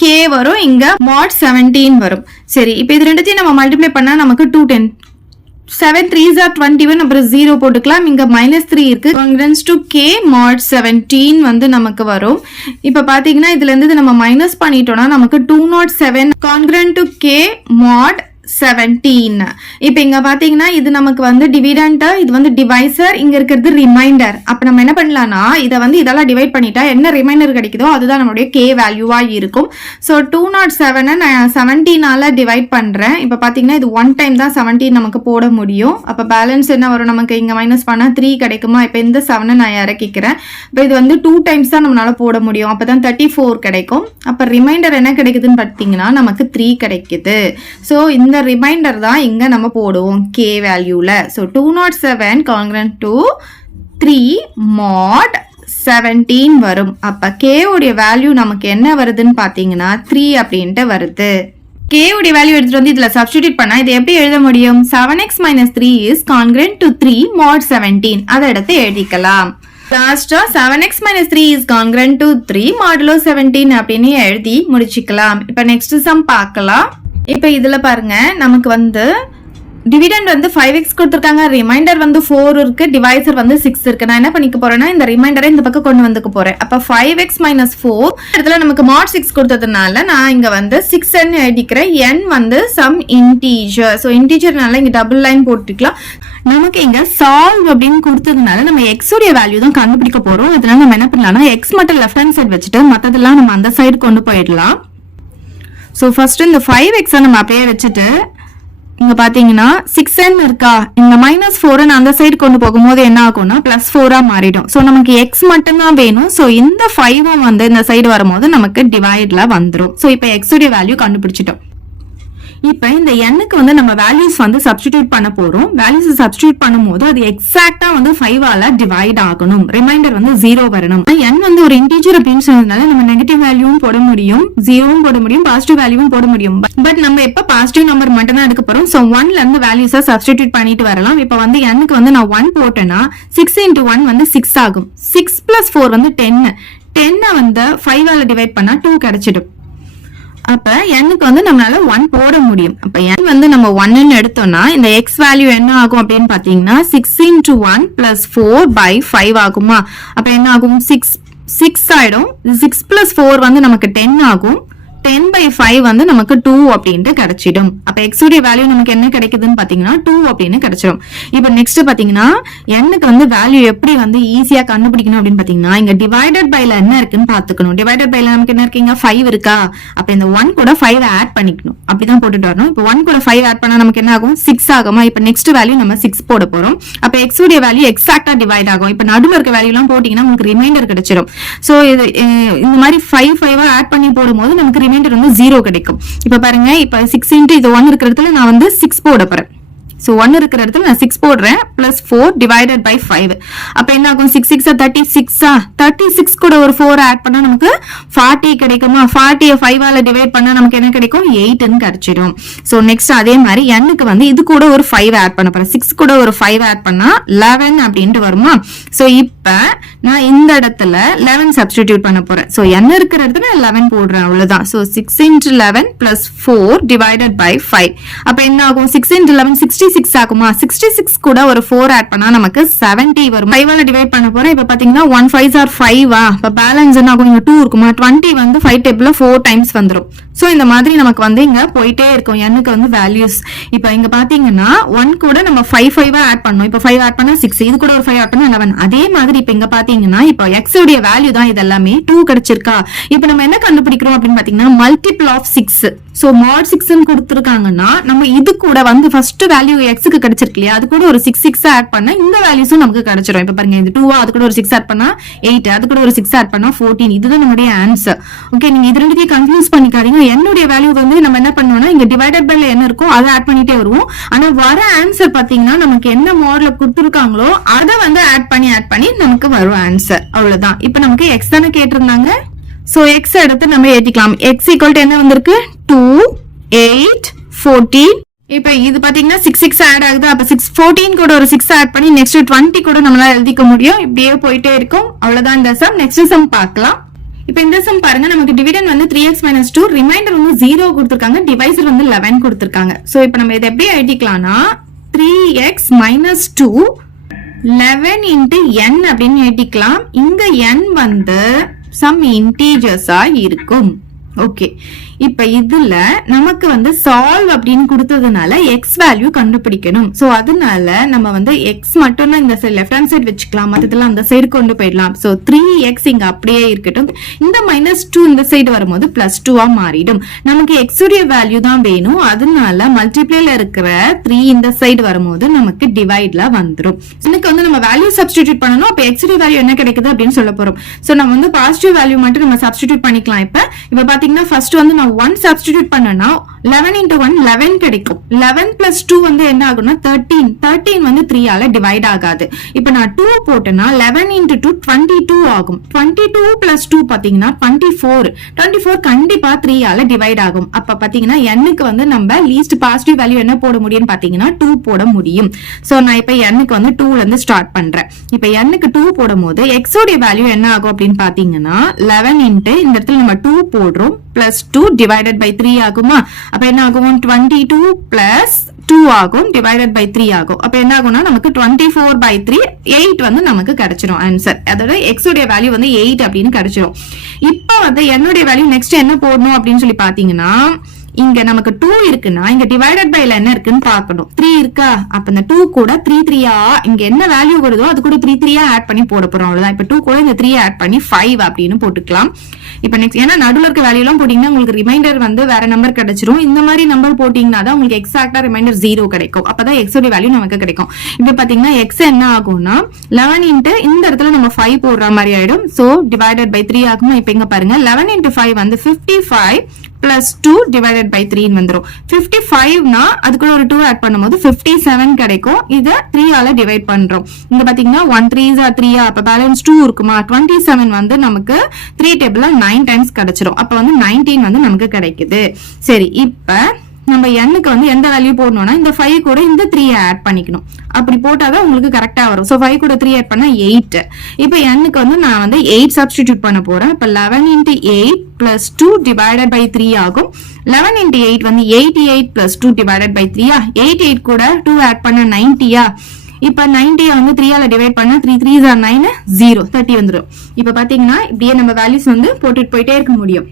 k வரும். இங்க mod 17 வரும். சரி, இப்ப இது ரெண்டுத்தையும் நம்ம மல்டிப்ளை பண்ணா நமக்கு 210. 7 3s are 21, அப்புறம் 0 போட்டுக்கலாம். இங்க -3 இருக்கு. congruent to k mod 17 வந்து நமக்கு வரும். இப்ப பாத்தீங்கன்னா இதுல இருந்து நம்ம மைனஸ் பண்ணிட்டோம்னா நமக்கு 207 congruent to k mod 17. இப்ப இங்க பாத்தீங்கன்னா இது நமக்கு வந்து டிவிடெண்ட், இது வந்து டிவைசர், இங்க இருக்கிறது ரிமைண்டர். அப்ப நம்ம என்ன பண்ணலாம்னா இத வந்து இதெல்லாம் டிவைட் பண்ணிட்டா என்ன ரிமைண்டர் கிடைக்குதோ அதுதான் நம்மளுடைய k வேல்யூவா இருக்கும். சோ 207 நான் 17ஆல டிவைட் பண்றேன். இப்ப பாத்தீங்கன்னா இது 1 டைம் தான் 17 நமக்கு போட முடியும். அப்ப பேலன்ஸ் என்ன வரும், நமக்கு இங்க மைனஸ் பண்ணா 3 கிடைக்குமா. இப்ப இந்த 7 நான் இறக்கிக்கிறேன். இப்ப இது வந்து 2 டைம்ஸ் தான் நம்மளால போட முடியும். அப்பதான் 34 கிடைக்கும். அப்ப ரிமைண்டர் என்ன கிடைக்குதுன்னு பாத்தீங்கன்னா நமக்கு 3 கிடைக்குது. சோ இந்த ரிமைண்டர் தான் இங்க நம்ம போடுவோம் k வேல்யூல. சோ 207 congruent to 3 mod 17 வரும். அப்ப k உடைய வேல்யூ நமக்கு என்ன வருதுன்னு பாத்தீங்கன்னா 3 அப்படின்ட்டு வருது. k உடைய வேல்யூ எடுத்துட்டு வந்து இதுல சப்ஸ்டிடியூட் பண்ணா இது எப்படி எழுத முடியும், 7x minus 3 is congruent to 3 mod 17. அதை எடுத்து எழுதிக்கலாம். லாஸ்டா 7x minus 3 is congruent to 3 modulo 17 அப்படின்னு எழுதி முடிச்சுக்கலாம். இப்ப நெக்ஸ்ட் சம் பார்க்கலாம். இப்ப இதுல பாருங்க, நமக்கு வந்து டிவிடெண்ட் வந்து 5x கொடுத்திருக்காங்க, ரிமைண்டர் வந்து 4 இருக்கு, டிவைசர் வந்து 6 இருக்கு. நான் என்ன பண்ணிக்க போறேன்னா இந்த ரிமைண்டரை இந்த பக்கம் கொண்டு வந்துக்க போறேன். அப்ப 5x minus 4 இடத்துல நமக்கு mod 6 கொடுத்ததுனால நான் இங்க வந்து 6n எழுதிக்கிறேன். n வந்து some integer. சோ இன்டிஜர்னால இங்க டபுள் லைன் போட்டுக்கலாம். நமக்கு இங்க சால்வ் அப்படின்னு கொடுத்ததுனால நம்ம x உடைய வேல்யூ தான் கண்டுபிடிக்க போறோம். இதனால நம்ம என்ன பண்ணலாம்னா x மட்டும் லெஃப்ட் ஹேண்ட் சைடு வச்சுட்டு மத்ததெல்லாம் நம்ம அந்த சைடு கொண்டு போயிடலாம். ஸோ ஃபர்ஸ்ட் இந்த 5x நம்ம அப்படியே வச்சுட்டு இங்க பாத்தீங்கன்னா 6n இருக்கா, இந்த -4n அந்த சைடு கொண்டு போகும்போது என்ன ஆகும்னா +4 மாறிடும். சோ நமக்கு x மட்டும் தான் வேணும். சோ இந்த 5 வந்து இந்த சைடு வரும்போது நமக்கு டிவைட்ல வந்துரும். சோ இப்போ x உடைய வேல்யூ கண்டுபிடிச்சிட்டோம். இப்ப இந்த n-க்கு வந்து நம்ம வேல்யூஸ் வந்து சப்ஸ்டிடியூட் பண்ண போறோம். வேல்யூஸ் சப்ஸ்டிடியூட் பண்ணும்போது அது எக்ஸாக்ட்டா வந்து 5ஆல டிவைட் ஆகணும். ரிமைண்டர் வந்து 0 வரணும். n வந்து ஒரு இன்டிஜர் அப்படின்னு சொன்னதுனால நம்ம நெகட்டிவ் வேல்யூவும் போட முடியும், 0வும் போட முடியும், பாசிட்டிவ் வேல்யூவும் போட முடியும். பட் நம்ம எப்ப பாசிட்டிவ் நம்பர் மட்டும் தான் எடுக்க போறோம். சோ 1ல இருந்து வேல்யூஸை சப்ஸ்டிடியூட் பண்ணிட்டு வரலாம். இப்ப வந்து n-க்கு வந்து நான் 1 போட்டேன்னா 6 × 1 வந்து 6 ஆகும். 6 + 4 வந்து 10. 10 வந்து 5ஆல டிவைட் பண்ணா 2 கிடைச்சிடும். அப்ப n-க்கு வந்து நம்மளால 1 போட முடியும். அப்ப n வந்து நம்ம 1 ன்னு எடுத்தோம்னா இந்த x வேல்யூ என்ன ஆகும் அப்படின்னு பாத்தீங்கன்னா 6 × 1 + 4/5 ஆகுமா. அப்ப என்ன ஆகும், 6 ஆயிடும். 6 + 4 வந்து நமக்கு 10 ஆகும். 10/5 வந்து நமக்கு 2 அப்படின்ட்டு கிடைச்சிடும். அப்ப x உடைய வேல்யூ நமக்கு என்ன கிடைக்குதுன்னு பாத்தீங்கன்னா 2 அப்படின்னு கிடைச்சிடும். இப்ப நெக்ஸ்ட் பாத்தீங்கன்னா n-க்கு வந்து வேல்யூ எப்படி வந்து ஈஸியா கண்டுபிடிக்கணும் அப்படின்னு பாத்தீங்கன்னா இங்க டிவைடட் பைல என்ன இருக்குன்னு பாத்துக்கணும். டிவைடட் பைல நமக்கு என்ன இருக்கீங்க 5 இருக்கா, அப்ப இந்த 1 கூட 5 ஆட் பண்ணிக்கணும். அப்படிதான் போட்டுட்டு வரணும். இப்ப 1 கூட 5 ஆட் பண்ணா நமக்கு என்ன ஆகும் 6 ஆகுமா. இப்ப நெக்ஸ்ட் வேல்யூ நம்ம 6 போட போறோம். அப்ப x உடைய வேல்யூ எக்ஸாக்ட்டா டிவைட் ஆகும். இப்ப நடுவுல இருக்க வேல்யூ எல்லாம் போட்டீங்கன்னா உங்களுக்கு ரிமைண்டர் கிடைச்சிடும். சோ இந்த மாதிரி 5 ஆட் பண்ணி போடும்போது நமக்கு ரிமைண்டர் வந்து 0 கிடைக்கும். இப்ப பாருங்க, இப்ப 6 × இது 1 இருக்கிற இடத்துல நான் வந்து 6 போட போறேன். சோ 1 இருக்கிற இடத்துல நான் 6 போடுறேன். +4 / 5. அப்ப என்ன ஆகும், 6 6 36 36 கூட ஒரு 4 ஆட் பண்ணா நமக்கு 40 கிடைக்குமா. 40 5ஆல டிவைட் பண்ணா நமக்கு என்ன கிடைக்கும் 8 ன்னு கிடைச்சிடும். சோ நெக்ஸ்ட் அதே மாதிரி n-க்கு வந்து இது கூட ஒரு 5 ஆட் பண்ண போறேன். 6 கூட ஒரு 5 ஆட் பண்ணா 11 அப்படின்ட்டு வருமா. சோ இப்ப நான் இந்த இடத்துல 11 சப்ஸ்டிடியூட் பண்ண போறேன். சோ n இருக்கிற இடத்துல 11 போடுறேன், அவ்வளவுதான். சோ 6 × 11 + 4 / 5. அப்ப என்ன ஆகும், 6 × 11 66 ஆகுமா. 66 கூட ஒரு 4 ஆட் பண்ணா நமக்கு 70 வரும். 5ஆல டிவைட் பண்ண போறேன். இப்ப பாத்தீங்கன்னா 1 5s are 5 அப்ப பேலன்ஸ் என்ன ஆகும், இங்க 2 இருக்குமா. 20 வந்து 5 டேபிள்ல 4 டைம்ஸ் வந்துரும். சோ இந்த மாதிரி நமக்கு வந்து இங்க போயிட்டே இருக்கும் n-க்கு வந்து வேல்யூஸ். இப்ப இங்க பாத்தீங்கன்னா 1 கூட நம்ம 5 ஆட் பண்ணோம். இப்ப 5 ஆட் பண்ணா 6, இது கூட ஒரு 5 ஆட் பண்ணா 11. அதே மாதிரி இப்ப இங்க பாத்தீங்கன்னா இப்ப x உடைய வேல்யூ தான் இது எல்லாமே 2 கிடைச்சிருக்கா. இப்ப நம்ம என்ன கண்டுபிடிக்கிறோம் அப்படின்னு பாத்தீங்கன்னா மல்டிபிள் ஆஃப் 6. சோ mod 6 ன்னு கொடுத்திருக்காங்கன்னா நம்ம இது கூட வந்து ஃபர்ஸ்ட் வேல்யூ x-க்கு கிடைச்சிருக்கு இல்லையா, அது கூட ஒரு 6 ஆட் பண்ணா இந்த வேல்யூஸும் நமக்கு கிடைச்சிரும். இப்ப பாருங்க, இது 2 அது கூட ஒரு 6 ஆட் பண்ணா 8, அது கூட ஒரு 6 ஆட் பண்ணா 14. இதுதான் நம்மளுடைய ஆன்சர். ஓகே, நீங்க இது ரெண்டுத்தையும் கன்ஃபியூஸ் பண்ணிக்காதீங்க. என்னுடைய வேல்யூ வந்து நம்ம என்ன பண்ணுவோம்னா இங்க டிவைடட் பைல என்ன இருக்கோ அதை ஆட் பண்ணிட்டே வருவோம். ஆனா வர ஆன்சர் பாத்தீங்கன்னா நமக்கு என்ன மாடல கொடுத்திருக்காங்களோ அதை வந்து ஆட் பண்ணி நமக்கு வரும் ஆன்சர், அவ்வளவுதான். இப்ப நமக்கு x தானே கேட்டிருந்தாங்க. சோ x எடுத்து நம்ம ஏத்திக்கலாம். x = என்ன வந்திருக்கு 2 8 14. இப்ப இது பாத்தீங்கன்னா 6 ஆட் ஆகுது. அப்ப 14 கூட ஒரு 6 ஆட் பண்ணி நெக்ஸ்ட் 20 கூட நம்மளால எழுதிக்க முடியும். இப்படியே போயிட்டே இருக்கும், அவ்வளவுதான் இந்த சம். நெக்ஸ்ட் சம் பார்க்கலாம். இப்ப இந்த சம் பாருங்க, நமக்கு டிவிடெண்ட் வந்து 3x - 2, ரிமைண்டர் வந்து 0 கொடுத்திருக்காங்க, டிவைசர் வந்து 11 கொடுத்திருக்காங்க. சோ இப்ப நம்ம இதை எப்படி எழுதிக்கலாம்னா 3x - 2 11 × n அப்படின்னு எழுதிக்கலாம். இங்க n வந்து சம் இன்டீஜர்ஸா இருக்கும். ஓகே, இப்ப இதுல நமக்கு வந்து சால்வ் அப்படின்னு கொடுத்ததுனால எக்ஸ் வேல்யூ கண்டுபிடிக்கணும். சோ அதனால நம்ம வந்து எக்ஸ் மட்டும் தான் இந்த சைடு லெஃப்ட் ஹேண்ட் சைடு வச்சுக்கலாம், மத்ததெல்லாம் அந்த சைடு கொண்டு போயிடலாம். சோ 3x இங்க அப்படியே இருக்கட்டும். இந்த -2 இந்த சைடு வரும்போது +2 மாறிடும். நமக்கு எக்ஸ் உடைய வேல்யூ தான் வேணும், அதனால மல்டிப்ளேல இருக்கிற 3 இந்த சைடு வரும்போது நமக்கு டிவைட்ல வந்துரும். இதுக்கு வந்து நம்ம வேல்யூ சப்ஸ்டிடியூட் பண்ணனும். அப்ப எக்ஸ் உடைய வேல்யூ என்ன கிடைக்குது அப்படின்னு சொல்ல போறோம். சோ நம்ம வந்து பாசிட்டிவ் வேல்யூ மட்டும் நம்ம சப்ஸ்டிடியூட் பண்ணிக்கலாம். இப்ப பாத்தீங்கன்னா ஃபர்ஸ்ட் வந்து நான் 1 சப்ஸ்டிடியூட் பண்ணனா 11 × 1 11 கிடைக்கும். 11 + 2 வந்து என்ன ஆகும்னா 13. 13 வந்து 3 ஆல டிவைட் ஆகாது. இப்ப நான் 2 போட்டேன்னா 11 × 2 22 ஆகும். 22 + 2 பாத்தீங்கன்னா 24. 24 கண்டிப்பா 3 ஆல டிவைட் ஆகும். அப்ப பாத்தீங்கன்னா n-க்கு வந்து நம்ம லீஸ்ட் பாசிட்டிவ் வேல்யூ என்ன போட முடியும்னு பாத்தீங்கன்னா 2 போட முடியும். சோ நான் இப்ப n-க்கு வந்து 2ல இருந்து ஸ்டார்ட் பண்றேன். இப்ப n-க்கு 2 போடும்போது x உடைய வேல்யூ என்ன ஆகும் அப்படின்னு பாத்தீங்கன்னா 11 × இந்த இடத்துல நம்ம 2 போடுறோம் +2 divided by 3 ஆகுமா. அப்ப என்ன ஆகும் 22 + 2 ஆகும் divided by 3 ஆகும். அப்ப என்ன ஆகும்னா நமக்கு 24/3 8 வந்து நமக்கு கிடைச்சிரும் ஆன்சர். அதோட x உடைய வேல்யூ வந்து 8 அப்படின்னு கிடைச்சிரும். இப்ப வந்து n உடைய வேல்யூ நெக்ஸ்ட் என்ன போடணும் அப்படின்னு சொல்லி பாத்தீங்கன்னா இங்க நமக்கு 2 இருக்குன்னா இங்க டிவைடட் பைல என்ன இருக்குன்னு பார்க்கணும். 3 இருக்கா, அப்ப இந்த 2 கூட 3 3 இங்க என்ன வேல்யூ வருதோ அது கூட 3 3 ஆட் பண்ணி போட போறோம். அவ்வளவுதான். இப்ப 2 கூட இந்த 3 ஆட் பண்ணி 5 அப்படின்னு போட்டுக்கலாம். இப்ப நெக்ஸ்ட் ஏன்னா நடுவுல இருக்க வேல்யூ எல்லாம் போட்டீங்கன்னா உங்களுக்கு ரிமைண்டர் வந்து வேற நம்பர் கிடைச்சிரும். இந்த மாதிரி நம்பர் போட்டீங்கன்னா தான் உங்களுக்கு எக்ஸாக்டா ரிமைண்டர் 0 கிடைக்கும். அப்பதான் எக்ஸ் உடைய வேல்யூ நமக்கு கிடைக்கும். இப்ப பாத்தீங்கன்னா எக்ஸ் என்ன ஆகும்னா 11 இன்ட்டு இந்த இடத்துல நம்ம 5 போடுற மாதிரி ஆயிடும். சோ டிவைடட் பை 3 ஆகுமா. இப்ப இங்க பாருங்க 11 இன்ட்டு 5 வந்து 55 plus 2 divided by 3 வந்துரும். 55 னா அதுக்குள்ள ஒரு 2 ஆட் பண்ணும்போது 57 கிடைக்கும். இத 3 ஆல டிவைட் பண்றோம். இங்க பாத்தீங்கன்னா 1 3s are 3 அப்ப பேலன்ஸ் 2 இருக்குமா. 27 வந்து நமக்கு 3 டேபிள்ல 9 டைம்ஸ் கிடைச்சிரும். அப்ப வந்து 19 வந்து நமக்கு கிடைக்குது. சரி, இப்ப நம்ம n-க்கு வந்து எந்த வேல்யூ போடணும்னா இந்த 5 கூட இந்த 3 ஆட் பண்ணிக்கணும். அப்படி போட்டாதான் உங்களுக்கு கரெக்டா வரும். சோ 5 கூட 3 ஆட் பண்ணா 8. இப்ப n-க்கு வந்து நான் வந்து 8 சப்ஸ்டிடியூட் பண்ண போறேன். இப்ப 11 into 8 plus 2 divided by 3 ஆகும். 11 into 8 வந்து 88 plus 2 divided by 3 88 கூட 2 ஆட் பண்ண 90 இப்ப 90 வந்து 3 ஆல டிவைட் பண்ணா 3 3s are 9 0 30 வந்துரும். இப்ப பாத்தீங்கன்னா இப்படியே நம்ம வேல்யூஸ் வந்து போட்டுட்டு போயிட்டே இருக்க முடியும்.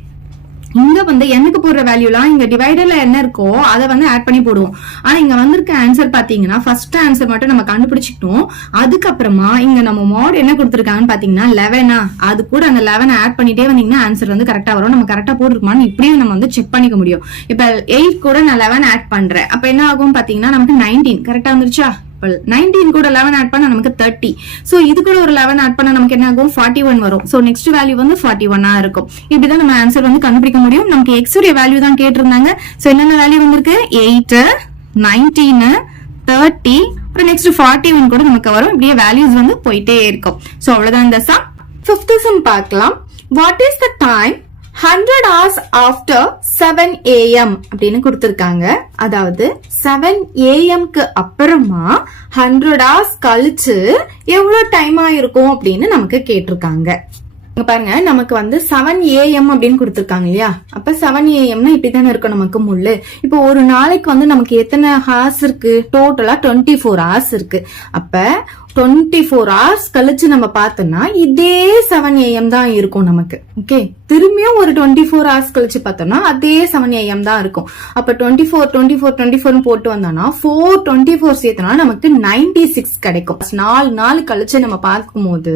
இங்க வந்து என்னக்கு போடுற வேல்யூலாம் இங்க டிவைடர்ல என்ன இருக்கோ அதை வந்து ஆட் பண்ணி போடுவோம். ஆனா இங்க வந்திருக்க ஆன்சர் பாத்தீங்கன்னா ஃபர்ஸ்ட் ஆன்சர் மட்டும் நம்ம கண்டுபிடிச்சிட்டோம். அதுக்கப்புறமா இங்க நம்ம மோட் என்ன கொடுத்திருக்காங்கன்னு பாத்தீங்கன்னா 11 அது கூட அந்த 11 ஆட் பண்ணிட்டே வந்தீங்கன்னா ஆன்சர் வந்து கரெக்டா வரும். நம்ம கரெக்டா போட்டுருக்கோமான்னு இப்படியும் நம்ம வந்து செக் பண்ணிக்க முடியும். இப்ப 8 கூட நான் 11 ஆட் பண்றேன். அப்ப என்ன ஆகும் பாத்தீங்கன்னா நமக்கு 19 கரெக்டா வந்துருச்சா. 19 கூட 11 ஆட் பண்ணா நமக்கு 30. சோ இது கூட ஒரு 11 ஆட் பண்ணா நமக்கு என்ன ஆகும் 41 வரும். சோ நெக்ஸ்ட் வேல்யூ வந்து 41 இருக்கும். இப்படிதான் நம்ம ஆன்சர் வந்து கண்டுபிடிக்க முடியும். நமக்கு x உடைய வேல்யூ தான் கேட்டிருந்தாங்க. சோ என்னென்ன வேல்யூ வந்திருக்கு 8 19 30 அப்புறம் நெக்ஸ்ட் 41 கூட நமக்கு வரும். இப்படியே வேல்யூஸ் வந்து போயிட்டே இருக்கும். சோ அவ்வளவுதான் இந்த சம். 5th sum பார்க்கலாம். What is the time 100 hours after 7 AM அப்படின்னு கொடுத்திருக்காங்க. அதாவது 7 AM-க்கு அப்புறமா 100 hours கழிச்சு எவ்வளவு டைம் ஆயிருக்கும் அப்படின்னு நமக்கு கேட்டிருக்காங்க. இங்க பாருங்க நமக்கு வந்து 7 AM அப்படின்னு கொடுத்திருக்காங்க இல்லையா. அப்ப 7 AM-னா இப்படித்தானே இருக்கும் நமக்கு முள்ளு. இப்போ ஒரு நாளைக்கு வந்து நமக்கு எத்தனை ஹார்ஸ் இருக்கு, டோட்டலா 24 hours இருக்கு. அப்ப 24 hours கழிச்சு நம்ம பார்த்தோம்னா இதே 7 AM தான் இருக்கும் நமக்கு. ஓகே, திரும்பியும் ஒரு 24 hours கழிச்சு பார்த்தோம்னா அதே 7 AM தான் இருக்கும். அப்ப 24 24 24 போட்டு வந்தோம்னா 424 சேர்த்தனா நமக்கு 96 கிடைக்கும். 4 நாள் கழிச்சு நம்ம பார்க்கும்போது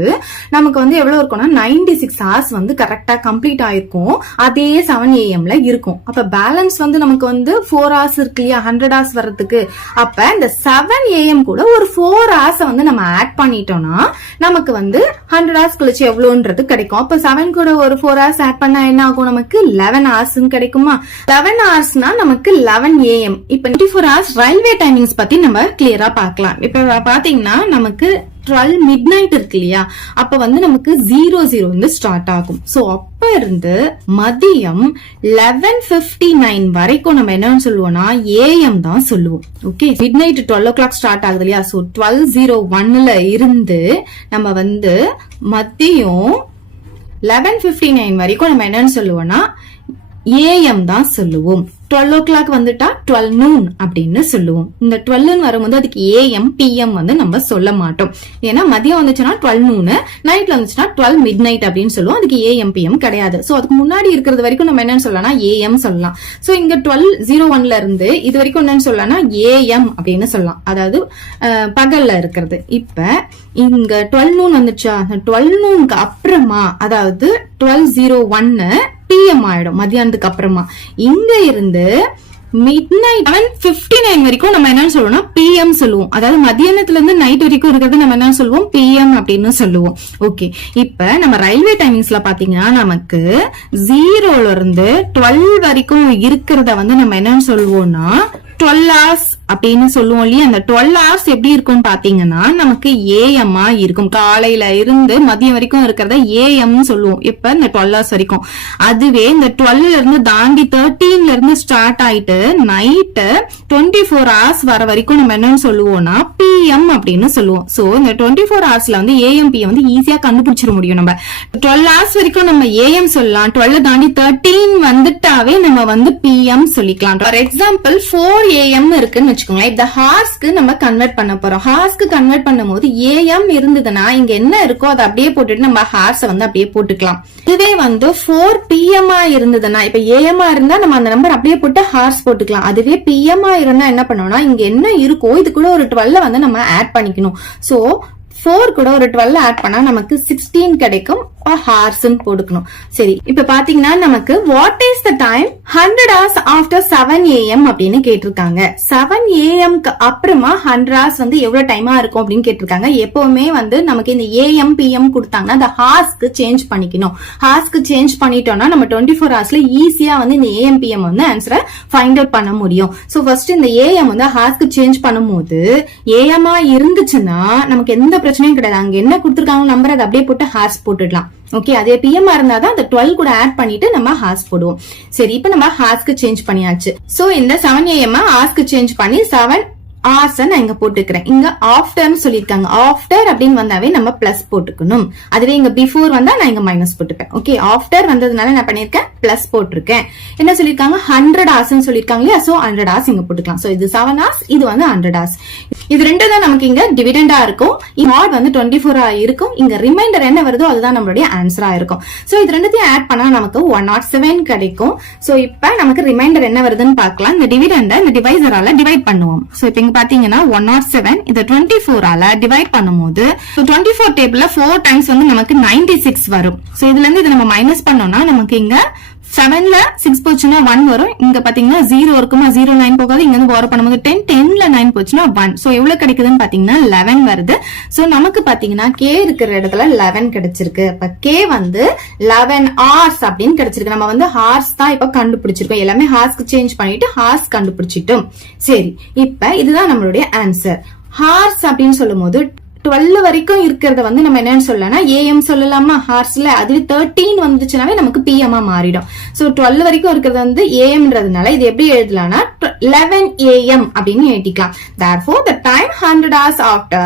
நமக்கு வந்து எவ்வளவு இருக்கும்னா 96 hours வந்து கரெக்டா கம்ப்ளீட் ஆயிருக்கும். அதே 7 AM-ல இருக்கும். அப்ப பேலன்ஸ் வந்து நமக்கு வந்து 4 hours இருக்கு இல்லையா 100 hours வர்றதுக்கு. அப்ப இந்த 7 AM கூட ஒரு 4 hours வந்து நம்ம ஆட் பண்ணிட்டோம்னா நமக்கு வந்து 100 hours கழிச்சு எவ்வளவுன்றது கிடைக்கும். அப்ப 7 கூட ஒரு 4 hours ஆட் பண்ணா என்ன ஆகும் நமக்கு 11 hours கிடைக்குமா. 11 hoursனா நமக்கு 11 AM. இப்ப 24 hours ரயில்வே டைமிங்ஸ் பத்தி நம்ம கிளியரா பார்க்கலாம். இப்ப பாத்தீங்கன்னா நமக்கு 12 midnight இருக்கு இல்லையா. அப்ப வந்து நமக்கு 00 வந்து ஸ்டார்ட் ஆகும். சோ அப்ப இருந்து மதியம் 11:59 வரைக்கும் நம்ம என்னன்னு சொல்லுவோம்னா AM தான் சொல்லுவோம். ஓகே, midnight 12 o'clock ஸ்டார்ட் ஆகுது இல்லையா. சோ 12:01ல இருந்து நம்ம வந்து மதியம் 11:59 வரைக்கும் நம்ம என்னன்னு சொல்லுவோம்னா AM தான் சொல்லுவோம். 12 o'clock வந்துட்டா 12 noon அப்படின்னு சொல்லுவோம். இந்த 12 வரும்போது அதுக்கு AM PM வந்து நம்ம சொல்ல மாட்டோம். ஏன்னா மதியம் வந்துச்சுன்னா 12 noon, நைட்ல வந்துச்சுன்னா 12 midnight அப்படின்னு சொல்லுவோம். அதுக்கு AM PM கிடையாது. சோ அதுக்கு முன்னாடி இருக்கிறது வரைக்கும் நம்ம என்னன்னு சொல்லலாம் AM சொல்லலாம். சோ இங்க 12:01ல இருந்து இது வரைக்கும் என்னன்னு சொல்லலாம்னா AM அப்படின்னு சொல்லலாம். அதாவது பகல்ல இருக்கிறது. இப்ப இங்க 12 noon வந்துச்சா 12 noonக்கு அப்புறமா அதாவது 12:01 PM ஆயிடும் மதியானத்துக்கு அப்புறமா. இங்க இருந்து midnight 11:59 வரைக்கும் நம்ம என்னன்னு சொல்லுவோம்னா PM சொல்லுவோம். அதாவது மதியானத்துல இருந்து நைட் வரைக்கும் இருக்கிறது நம்ம என்ன சொல்லுவோம் PM அப்படின்னு சொல்லுவோம். ஓகே, இப்ப நம்ம ரயில்வே டைமிங்ஸ்ல பாத்தீங்கன்னா நமக்கு 0ல இருந்து 12 வரைக்கும் இருக்கிறத வந்து நம்ம என்னன்னு சொல்லுவோம்னா 12 hours அப்படின்னு சொல்லுவோம் இல்லையா. அந்த 12 hours எப்படி இருக்கும்னு பாத்தீங்கன்னா நமக்கு AM இருக்கும். காலையில இருந்து மதியம் வரைக்கும் இருக்கிறத AM சொல்லுவோம். இப்ப இந்த 12 hours வரைக்கும். அதுவே இந்த 12ல இருந்து தாண்டி 13ல இருந்து ஸ்டார்ட் ஆயிட்டு நைட் 24 hours வர வரைக்கும் நம்ம என்னன்னு சொல்லுவோம்னா PM அப்படின்னு சொல்லுவோம். சோ இந்த 24 hoursல வந்து AM PM வந்து ஈஸியா கண்டுபிடிச்சிட முடியும். நம்ம 12 hours வரைக்கும் நம்ம AM சொல்லலாம். 12 தாண்டி 13 வந்துட்டாவே நம்ம வந்து PM சொல்லிக்கலாம். ஃபார் எக்ஸாம்பிள் 4 AM இருக்குன்னு வச்சுக்கோங்களேன். இந்த ஹார்ஸ்க்கு நம்ம கன்வெர்ட் பண்ண போறோம். ஹார்ஸ்க்கு கன்வெர்ட் பண்ணும்போது ஏஎம் இருந்ததுன்னா இங்க என்ன இருக்கோ அதை அப்படியே போட்டுட்டு நம்ம ஹார்ஸ வந்து அப்படியே போட்டுக்கலாம். இதுவே வந்து 4 PM இருந்ததுன்னா, இப்ப AM இருந்தா நம்ம அந்த நம்பர் அப்படியே போட்டு ஹார்ஸ் போட்டுக்கலாம். அதுவே PM இருந்தா என்ன பண்ணோம்னா இங்க என்ன இருக்கோ இது கூட ஒரு 12 வந்து நம்ம ஆட் பண்ணிக்கணும். சோ 4 கூட ஒரு 12 ஆட் பண்ணா நமக்கு 16 கிடைக்கும். ஹார்ஸ் போட்டுக்கணும். சரி, இப்ப பாத்தீங்கன்னா நமக்கு what is the time 100 hours after 7 AM அப்படின்னு கேட்டிருக்காங்க. 7 AM அப்புறமா 100 hours வந்து எவ்வளவு டைமா இருக்கும் அப்படின்னு கேட்டிருக்காங்க. எப்பவுமே வந்து நமக்கு இந்த AM PM கொடுத்தாங்கன்னா அந்த ஹார்ஸ்க்கு சேஞ்ச் பண்ணிக்கணும். ஹார்ஸ்க்கு சேஞ்ச் பண்ணிட்டோம்னா நம்ம 24 ஹவர்ஸ்ல ஈஸியா வந்து இந்த AM PM வந்து ஆன்சரை ஃபைண்ட் அவுட் பண்ண முடியும். சோ ஃபர்ஸ்ட் இந்த AM வந்து ஹார்ஸ்க்கு சேஞ்ச் பண்ணும்போது AM இருந்துச்சுன்னா நமக்கு எந்த பிரச்சனையும் கிடையாது. அங்க என்ன கொடுத்திருக்காங்க நம்பர் அதை அப்படியே போட்டு ஹார்ஸ் போட்டுடலாம். ஓகே, அதே PM இருந்தாதான் அந்த 12 கூட ஆட் பண்ணிட்டு நம்ம ஹார்ஸ் போடுவோம். சரி, இப்ப நம்ம ஹார்ஸ்க்கு சேஞ்ச் பண்ணியாச்சு. சோ இந்த 7 AM ஹார்ஸ்க்கு சேஞ்ச் பண்ணி 7 hours நான் இங்க போட்டுக்கிறேன். இங்க ஆஃப்டர்னு சொல்லிருக்காங்க. ஆஃப்டர் அப்படின்னு வந்தாவே நம்ம பிளஸ் போட்டுக்கணும். அதுவே இங்க பிஃபோர் வந்தா நான் இங்க மைனஸ் போட்டுப்பேன். ஓகே, ஆஃப்டர் வந்ததுனால நான் பண்ணிருக்கேன் பிளஸ் போட்டிருக்கேன். என்ன சொல்லிருக்காங்க 100 hours சொல்லிருக்காங்க இல்லையா? சோ 100 hours இங்க போட்டுக்கலாம். சோ இது 7 hours, இது வந்து 100 hours. இது ரெண்டு தான் நமக்கு இங்க டிவிடெண்டா இருக்கும். மாட் வந்து 24 இருக்கும். இங்க ரிமைண்டர் என்ன வருதோ அதுதான் நம்மளுடைய ஆன்சரா இருக்கும். சோ இது ரெண்டுத்தையும் ஆட் பண்ணா நமக்கு 107 கிடைக்கும். சோ இப்ப நமக்கு ரிமைண்டர் என்ன வருதுன்னு பார்க்கலாம். இந்த டிவிடெண்ட இந்த டிவைசரால டிவைட் பண்ணுவோம். சோ இப்ப இங்க பாத்தீங்கன்னா 107 இத 24 ஆல டிவைட் பண்ணும்போது 24 டேபிள்ல 4 டைம்ஸ் வந்து நமக்கு 96 வரும். சோ இதுல இருந்து இத நம்ம மைனஸ் பண்ணோம்னா நமக்கு இங்க 7ல 6 போச்சுன்னா 1 வரும். இங்க பாத்தீங்கன்னா 0 இருக்குமா, 0 9 போகாது. இங்க இருந்து borrow பண்ணும்போது 10 10ல 9 போச்சுன்னா 1. சோ எவ்வளவு கிடைக்குதுன்னு பாத்தீங்கன்னா 11 வருது. சோ நமக்கு பாத்தீங்கன்னா k இருக்கிற இடத்துல 11 கிடைச்சிருக்கு. அப்ப k வந்து 11 hours அப்படின்னு கிடைச்சிருக்கு. நம்ம வந்து ஹார்ஸ் தான் இப்ப கண்டுபிடிச்சிருக்கோம். எல்லாமே ஹார்ஸ்க்கு சேஞ்ச் பண்ணிட்டு ஹார்ஸ் கண்டுபிடிச்சிட்டோம். சரி, இப்ப இதுதான் நம்மளுடைய ஆன்சர். ஹார்ஸ் அப்படின்னு சொல்லும் போது 12 வரைக்கும் இருக்கிறத வந்து நம்ம என்னன்னு சொல்லலாம் AM சொல்லலாமா ஹார்ஸ்ல. அதுவே 13 வந்துச்சுனாவே நமக்கு PM மாறிடும். சோ 12 வரைக்கும் இருக்கிறது வந்து AMன்றதுனால இது எப்படி எழுதலாம்னா 11 AM அப்படின்னு எழுதிக்கலாம். Therefore the time 100 hours after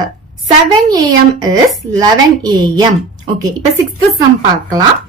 7 AM is 11 AM. Okay, இப்ப 6th sum பார்க்கலாம்.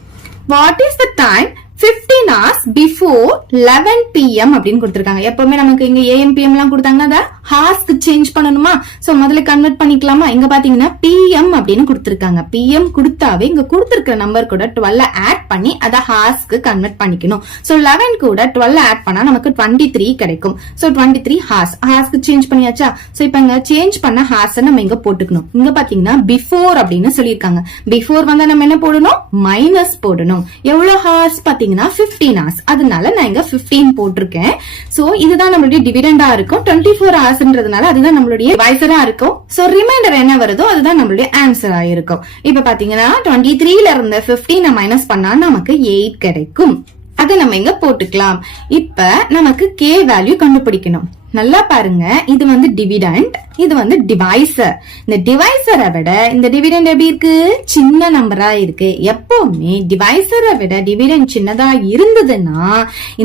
What is the time 15 hours before 11 PM அப்படின்னு கொடுத்திருக்காங்க. எப்பவுமே நமக்கு இங்க AM PM எல்லாம் கொடுத்தாங்கன்னா அத ஹார்ஸ்க்கு சேஞ்ச் பண்ணணுமா? சோ முதல்ல கன்வெர்ட் பண்ணிக்கலாமா? இங்க பாத்தீங்கன்னா PM அப்படின்னு கொடுத்திருக்காங்க. PM கொடுத்தாவே இங்க கொடுத்திருக்கிற நம்பர் கூட 12 ஆட் பண்ணி அத ஹார்ஸ்க்கு கன்வெர்ட் பண்ணிக்கணும். சோ 11 கூட 12 ஆட் பண்ணா நமக்கு 23 கிடைக்கும். சோ 23 ஹார்ஸ்க்கு சேஞ்ச் பண்ணியாச்சா? சோ இப்ப இங்க சேஞ்ச் பண்ண ஹார்ஸ் நம்ம இங்க போட்டுக்கணும். இங்க பாத்தீங்கன்னா பிஃபோர் அப்படின்னு சொல்லிருக்காங்க. பிஃபோர் வந்தா நம்ம என்ன போடணும்? மைனஸ் போடணும். எவ்வளவு ஹார்ஸ் பாத்தீங்கன்னா 15 hours. அதனால நான் இங்க 15 போட்டிருக்கேன். சோ இதுதான் நம்மளுடைய டிவிடெண்டா இருக்கும். 24 ஹவர்ஸ்ன்றதுனால அதுதான் நம்மளுடைய டிவைசரா இருக்கும். சோ ரிமைண்டர் என்ன வருதோ அதுதான் நம்மளுடைய ஆன்சரா இருக்கும். இப்ப பாத்தீங்கன்னா 23ல இருந்து 15 மைனஸ் பண்ணா நமக்கு 8 கிடைக்கும். அதை நம்ம இங்க போட்டுக்கலாம். இப்ப நமக்கு k வேல்யூ கண்டுபிடிக்கணும். நல்லா பாருங்க, இது வந்து டிவிடெண்ட், இது வந்து டிவைசர். இந்த டிவைசரை விட இந்த டிவிடெண்ட் எப்படி இருக்கு? சின்ன நம்பரா இருக்கு. எப்பவுமே டிவைசரை விட டிவிடெண்ட் சின்னதா இருந்ததுன்னா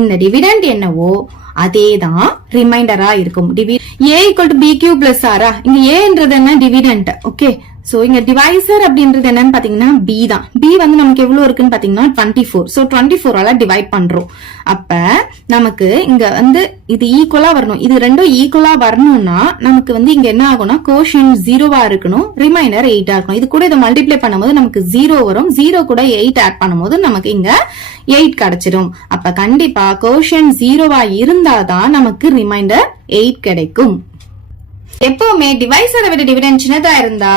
இந்த டிவிடெண்ட் என்னவோ அதேதான் ரிமைண்டரா இருக்கும். A equal to BQ plus R. இங்க Aன்றது என்ன? டிவிடெண்ட். ஓகே, சோ இங்க டிவைசர் அப்படின்றது என்னன்னு பாத்தீங்கன்னா B தான். B வந்து நமக்கு எவ்வளவு இருக்குன்னு பாத்தீங்கன்னா 24. சோ 24ஆல டிவைட் பண்றோம். அப்ப நமக்கு இங்க வந்து இது ஈக்குவலா வரணும். இது ரெண்டும் ஈக்குவலா வரணும்னா நமக்கு வந்து இங்க என்ன ஆகும்னா கோஷியன்ட் 0வா இருக்கணும், ரிமைண்டர் 8 இருக்கணும். இது கூட இதை மல்டிப்ளை பண்ணும்போது நமக்கு 0 வரும். 0 கூட 8 ஆட் பண்ணும்போது நமக்கு இங்க 8 கிடைச்சிடும். அப்ப கண்டிப்பா கோஷியன்ட் 0வா இருந்தாதான் நமக்கு ரிமைண்டர் 8 கிடைக்கும். எப்பவுமே டிவைசரை விட டிவிடெண்ட் சின்னதா இருந்தா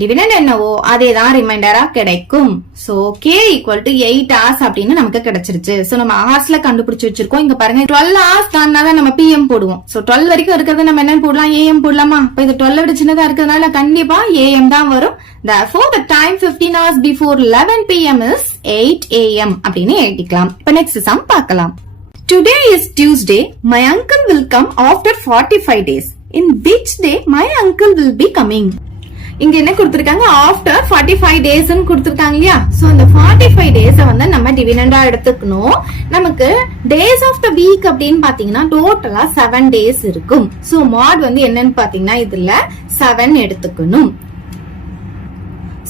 டிவிடெண்ட் என்னவோ அதேதான் ரிமைண்டரா கிடைக்கும். So k equal to 8 hours அப்படின்னு நமக்கு கிடைச்சிருச்சு. சோ நம்ம ஹார்ஸ்ல கண்டுபிடிச்சு வச்சிருக்கோம். இங்க பாருங்க 12 hours தான்னாதான் நம்ம PM போடுவோம். சோ 12 வரைக்கும் இருக்கிறது நம்ம என்ன போடலாம்? AM போடலாமா? இப்ப இது 12 விட சின்னதா இருக்கிறதுனால கண்டிப்பா AM தான் வரும். Therefore the time 15 hours before 11 PM is 8 AM அப்படின்னு எழுதிக்கலாம். இப்ப நெக்ஸ்ட் சம் பார்க்கலாம். Today is Tuesday. My uncle will come after 45 days. In which day my uncle will be coming? இங்க என்ன கொடுத்திருக்காங்க? ஆஃப்டர் 45 days கொடுத்திருக்காங்க இல்லையா? சோ இந்த 45 days வந்து நம்ம டிவிடெண்டா எடுத்துக்கணும். நமக்கு டேஸ் ஆஃப் த வீக் அப்படின்னு பாத்தீங்கன்னா டோட்டலா 7 days இருக்கும். சோ மாட் வந்து என்னன்னு பாத்தீங்கன்னா இதுல 7 எடுத்துக்கணும்.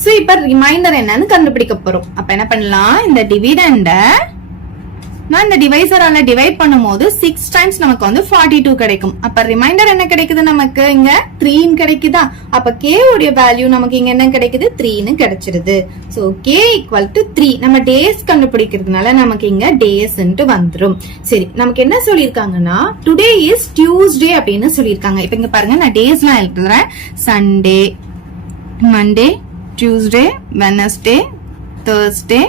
சோ இப்ப ரிமைண்டர் என்னன்னு கண்டுபிடிக்க போறோம். அப்ப என்ன பண்ணலாம்? இந்த டிவிடெண்ட நான் இந்த டிவைசரால டிவைட் பண்ணும்போது 6 டைம்ஸ் நமக்கு வந்து 42 கிடைக்கும். அப்ப ரிமைண்டர் என்ன கிடைக்குது நமக்கு இங்க 3 கிடைக்குதா? அப்ப k உடைய வேல்யூ நமக்கு இங்க என்ன கிடைக்குது 3 கிடைச்சிருது. So k equal to 3. நம்ம டேஸ் கண்டுபிடிக்கிறதுனால நமக்கு இங்க டேஸ் வந்துரும். சரி, நமக்கு என்ன சொல்லிருக்காங்கன்னா டுடே இஸ் டியூஸ்டே அப்படின்னு சொல்லிருக்காங்க. இப்ப இங்க பாருங்க, நான் டேஸ்லாம் எழுதுறேன். Sunday, Monday, Tuesday, Wednesday, Thursday,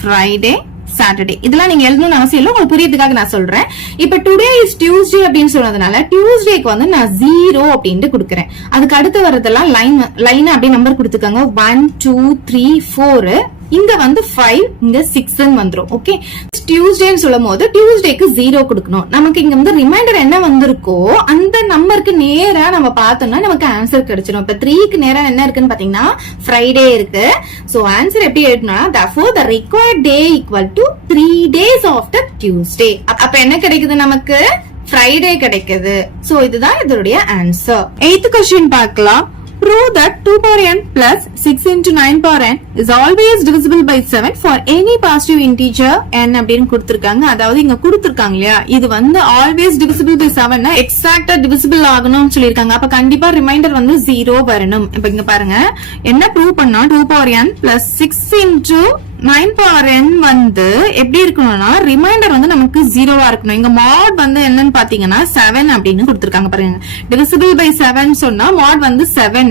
Friday, Saturday. இதெல்லாம் நீங்க எழுதணும்னு அவசியம் இல்லை, உங்களுக்கு புரியறதுக்காக நான் சொல்றேன். இப்ப டுடே இஸ் டியூஸ்டே அப்படின்னு சொன்னதுனால டியூஸ்டேக்கு வந்து நான் 0 அப்படின்ட்டு கொடுக்கறேன். அதுக்கு அடுத்து வர்றதெல்லாம் லைன் அப்படியே நம்பர் கொடுத்துக்காங்க. 1 2 3 4. இங்க வந்து 5, இங்க 6 வந்துரும். ஓகே, டியூஸ்டேன்னு சொல்லும் போது டியூஸ்டேக்கு 0 கொடுக்கணும். நமக்கு இங்க வந்து ரிமைண்டர் என்ன வந்திருக்கோ அந்த நம்பருக்கு நேரா நம்ம பார்த்தோம்னா நமக்கு ஆன்சர் கிடைச்சிடும். இப்ப 3க்கு நேரா என்ன இருக்குன்னு பாத்தீங்கன்னா ஃப்ரைடே இருக்கு. சோ ஆன்சர் எப்படி எழுதணும்னா therefore the required day equal to 3 days after Tuesday. அப்ப என்ன கிடைக்குது நமக்கு ஃப்ரைடே கிடைக்குது. சோ இதுதான் இதோடைய ஆன்சர். 8th क्वेश्चन பார்க்கலாம். Prove that 2 power n plus 6 into 9 power n is always divisible by 7 for any positive integer n அப்படின்னு கொடுத்திருக்காங்க. அதாவது இங்க கொடுத்திருக்காங்க இல்லையா, இது வந்து always divisible by 7 எக்ஸாக்ட்டா divisible ஆகணும்னு சொல்லிருக்காங்க. அப்ப கண்டிப்பா ரிமைண்டர் வந்து 0 வரணும். இப்ப இங்க பாருங்க, என்ன ப்ரூவ் பண்ணா 2 power n plus 6 into 9 power n வந்து எப்படி இருக்கணும்னா ரிமைண்டர் வந்து நமக்கு 0வா இருக்கணும். இங்க mod வந்து என்னன்னு பாத்தீங்கன்னா 7 அப்படின்னு கொடுத்திருக்காங்க. பாருங்க, divisible by 7 சொன்னா mod வந்து 7.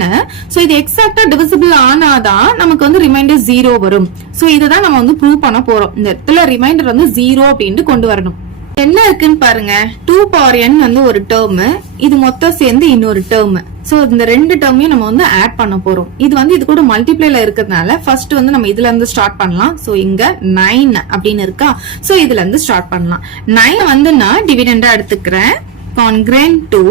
சோ இது எக்ஸாக்ட்டா divisible ஆனாதான் நமக்கு வந்து ரிமைண்டர் 0 வரும். சோ இதுதான் நம்ம வந்து ப்ரூவ் பண்ண போறோம். இந்த இடத்துல ரிமைண்டர் வந்து 0 அப்படின்ட்டு கொண்டு வரணும். என்ன இருக்குன்னு பாருங்க, 2 power n வந்து ஒரு டேர்ம், இது மொத்தம் சேர்ந்து இன்னொரு டேர்ம். சோ இந்த ரெண்டு டேர்மையும் நம்ம வந்து ஆட் பண்ண போறோம். இது வந்து இது கூட மல்டிப்ளைல இருக்கிறதுனால ஃபர்ஸ்ட் வந்து நம்ம இதுல இருந்து ஸ்டார்ட் பண்ணலாம். சோ இங்க 9 அப்படின்னு இருக்கா. சோ இதுல இருந்து ஸ்டார்ட் பண்ணலாம். 9 வந்து நான் டிவிடெண்டா எடுத்துக்கிறேன். கான்கிரண்ட் டு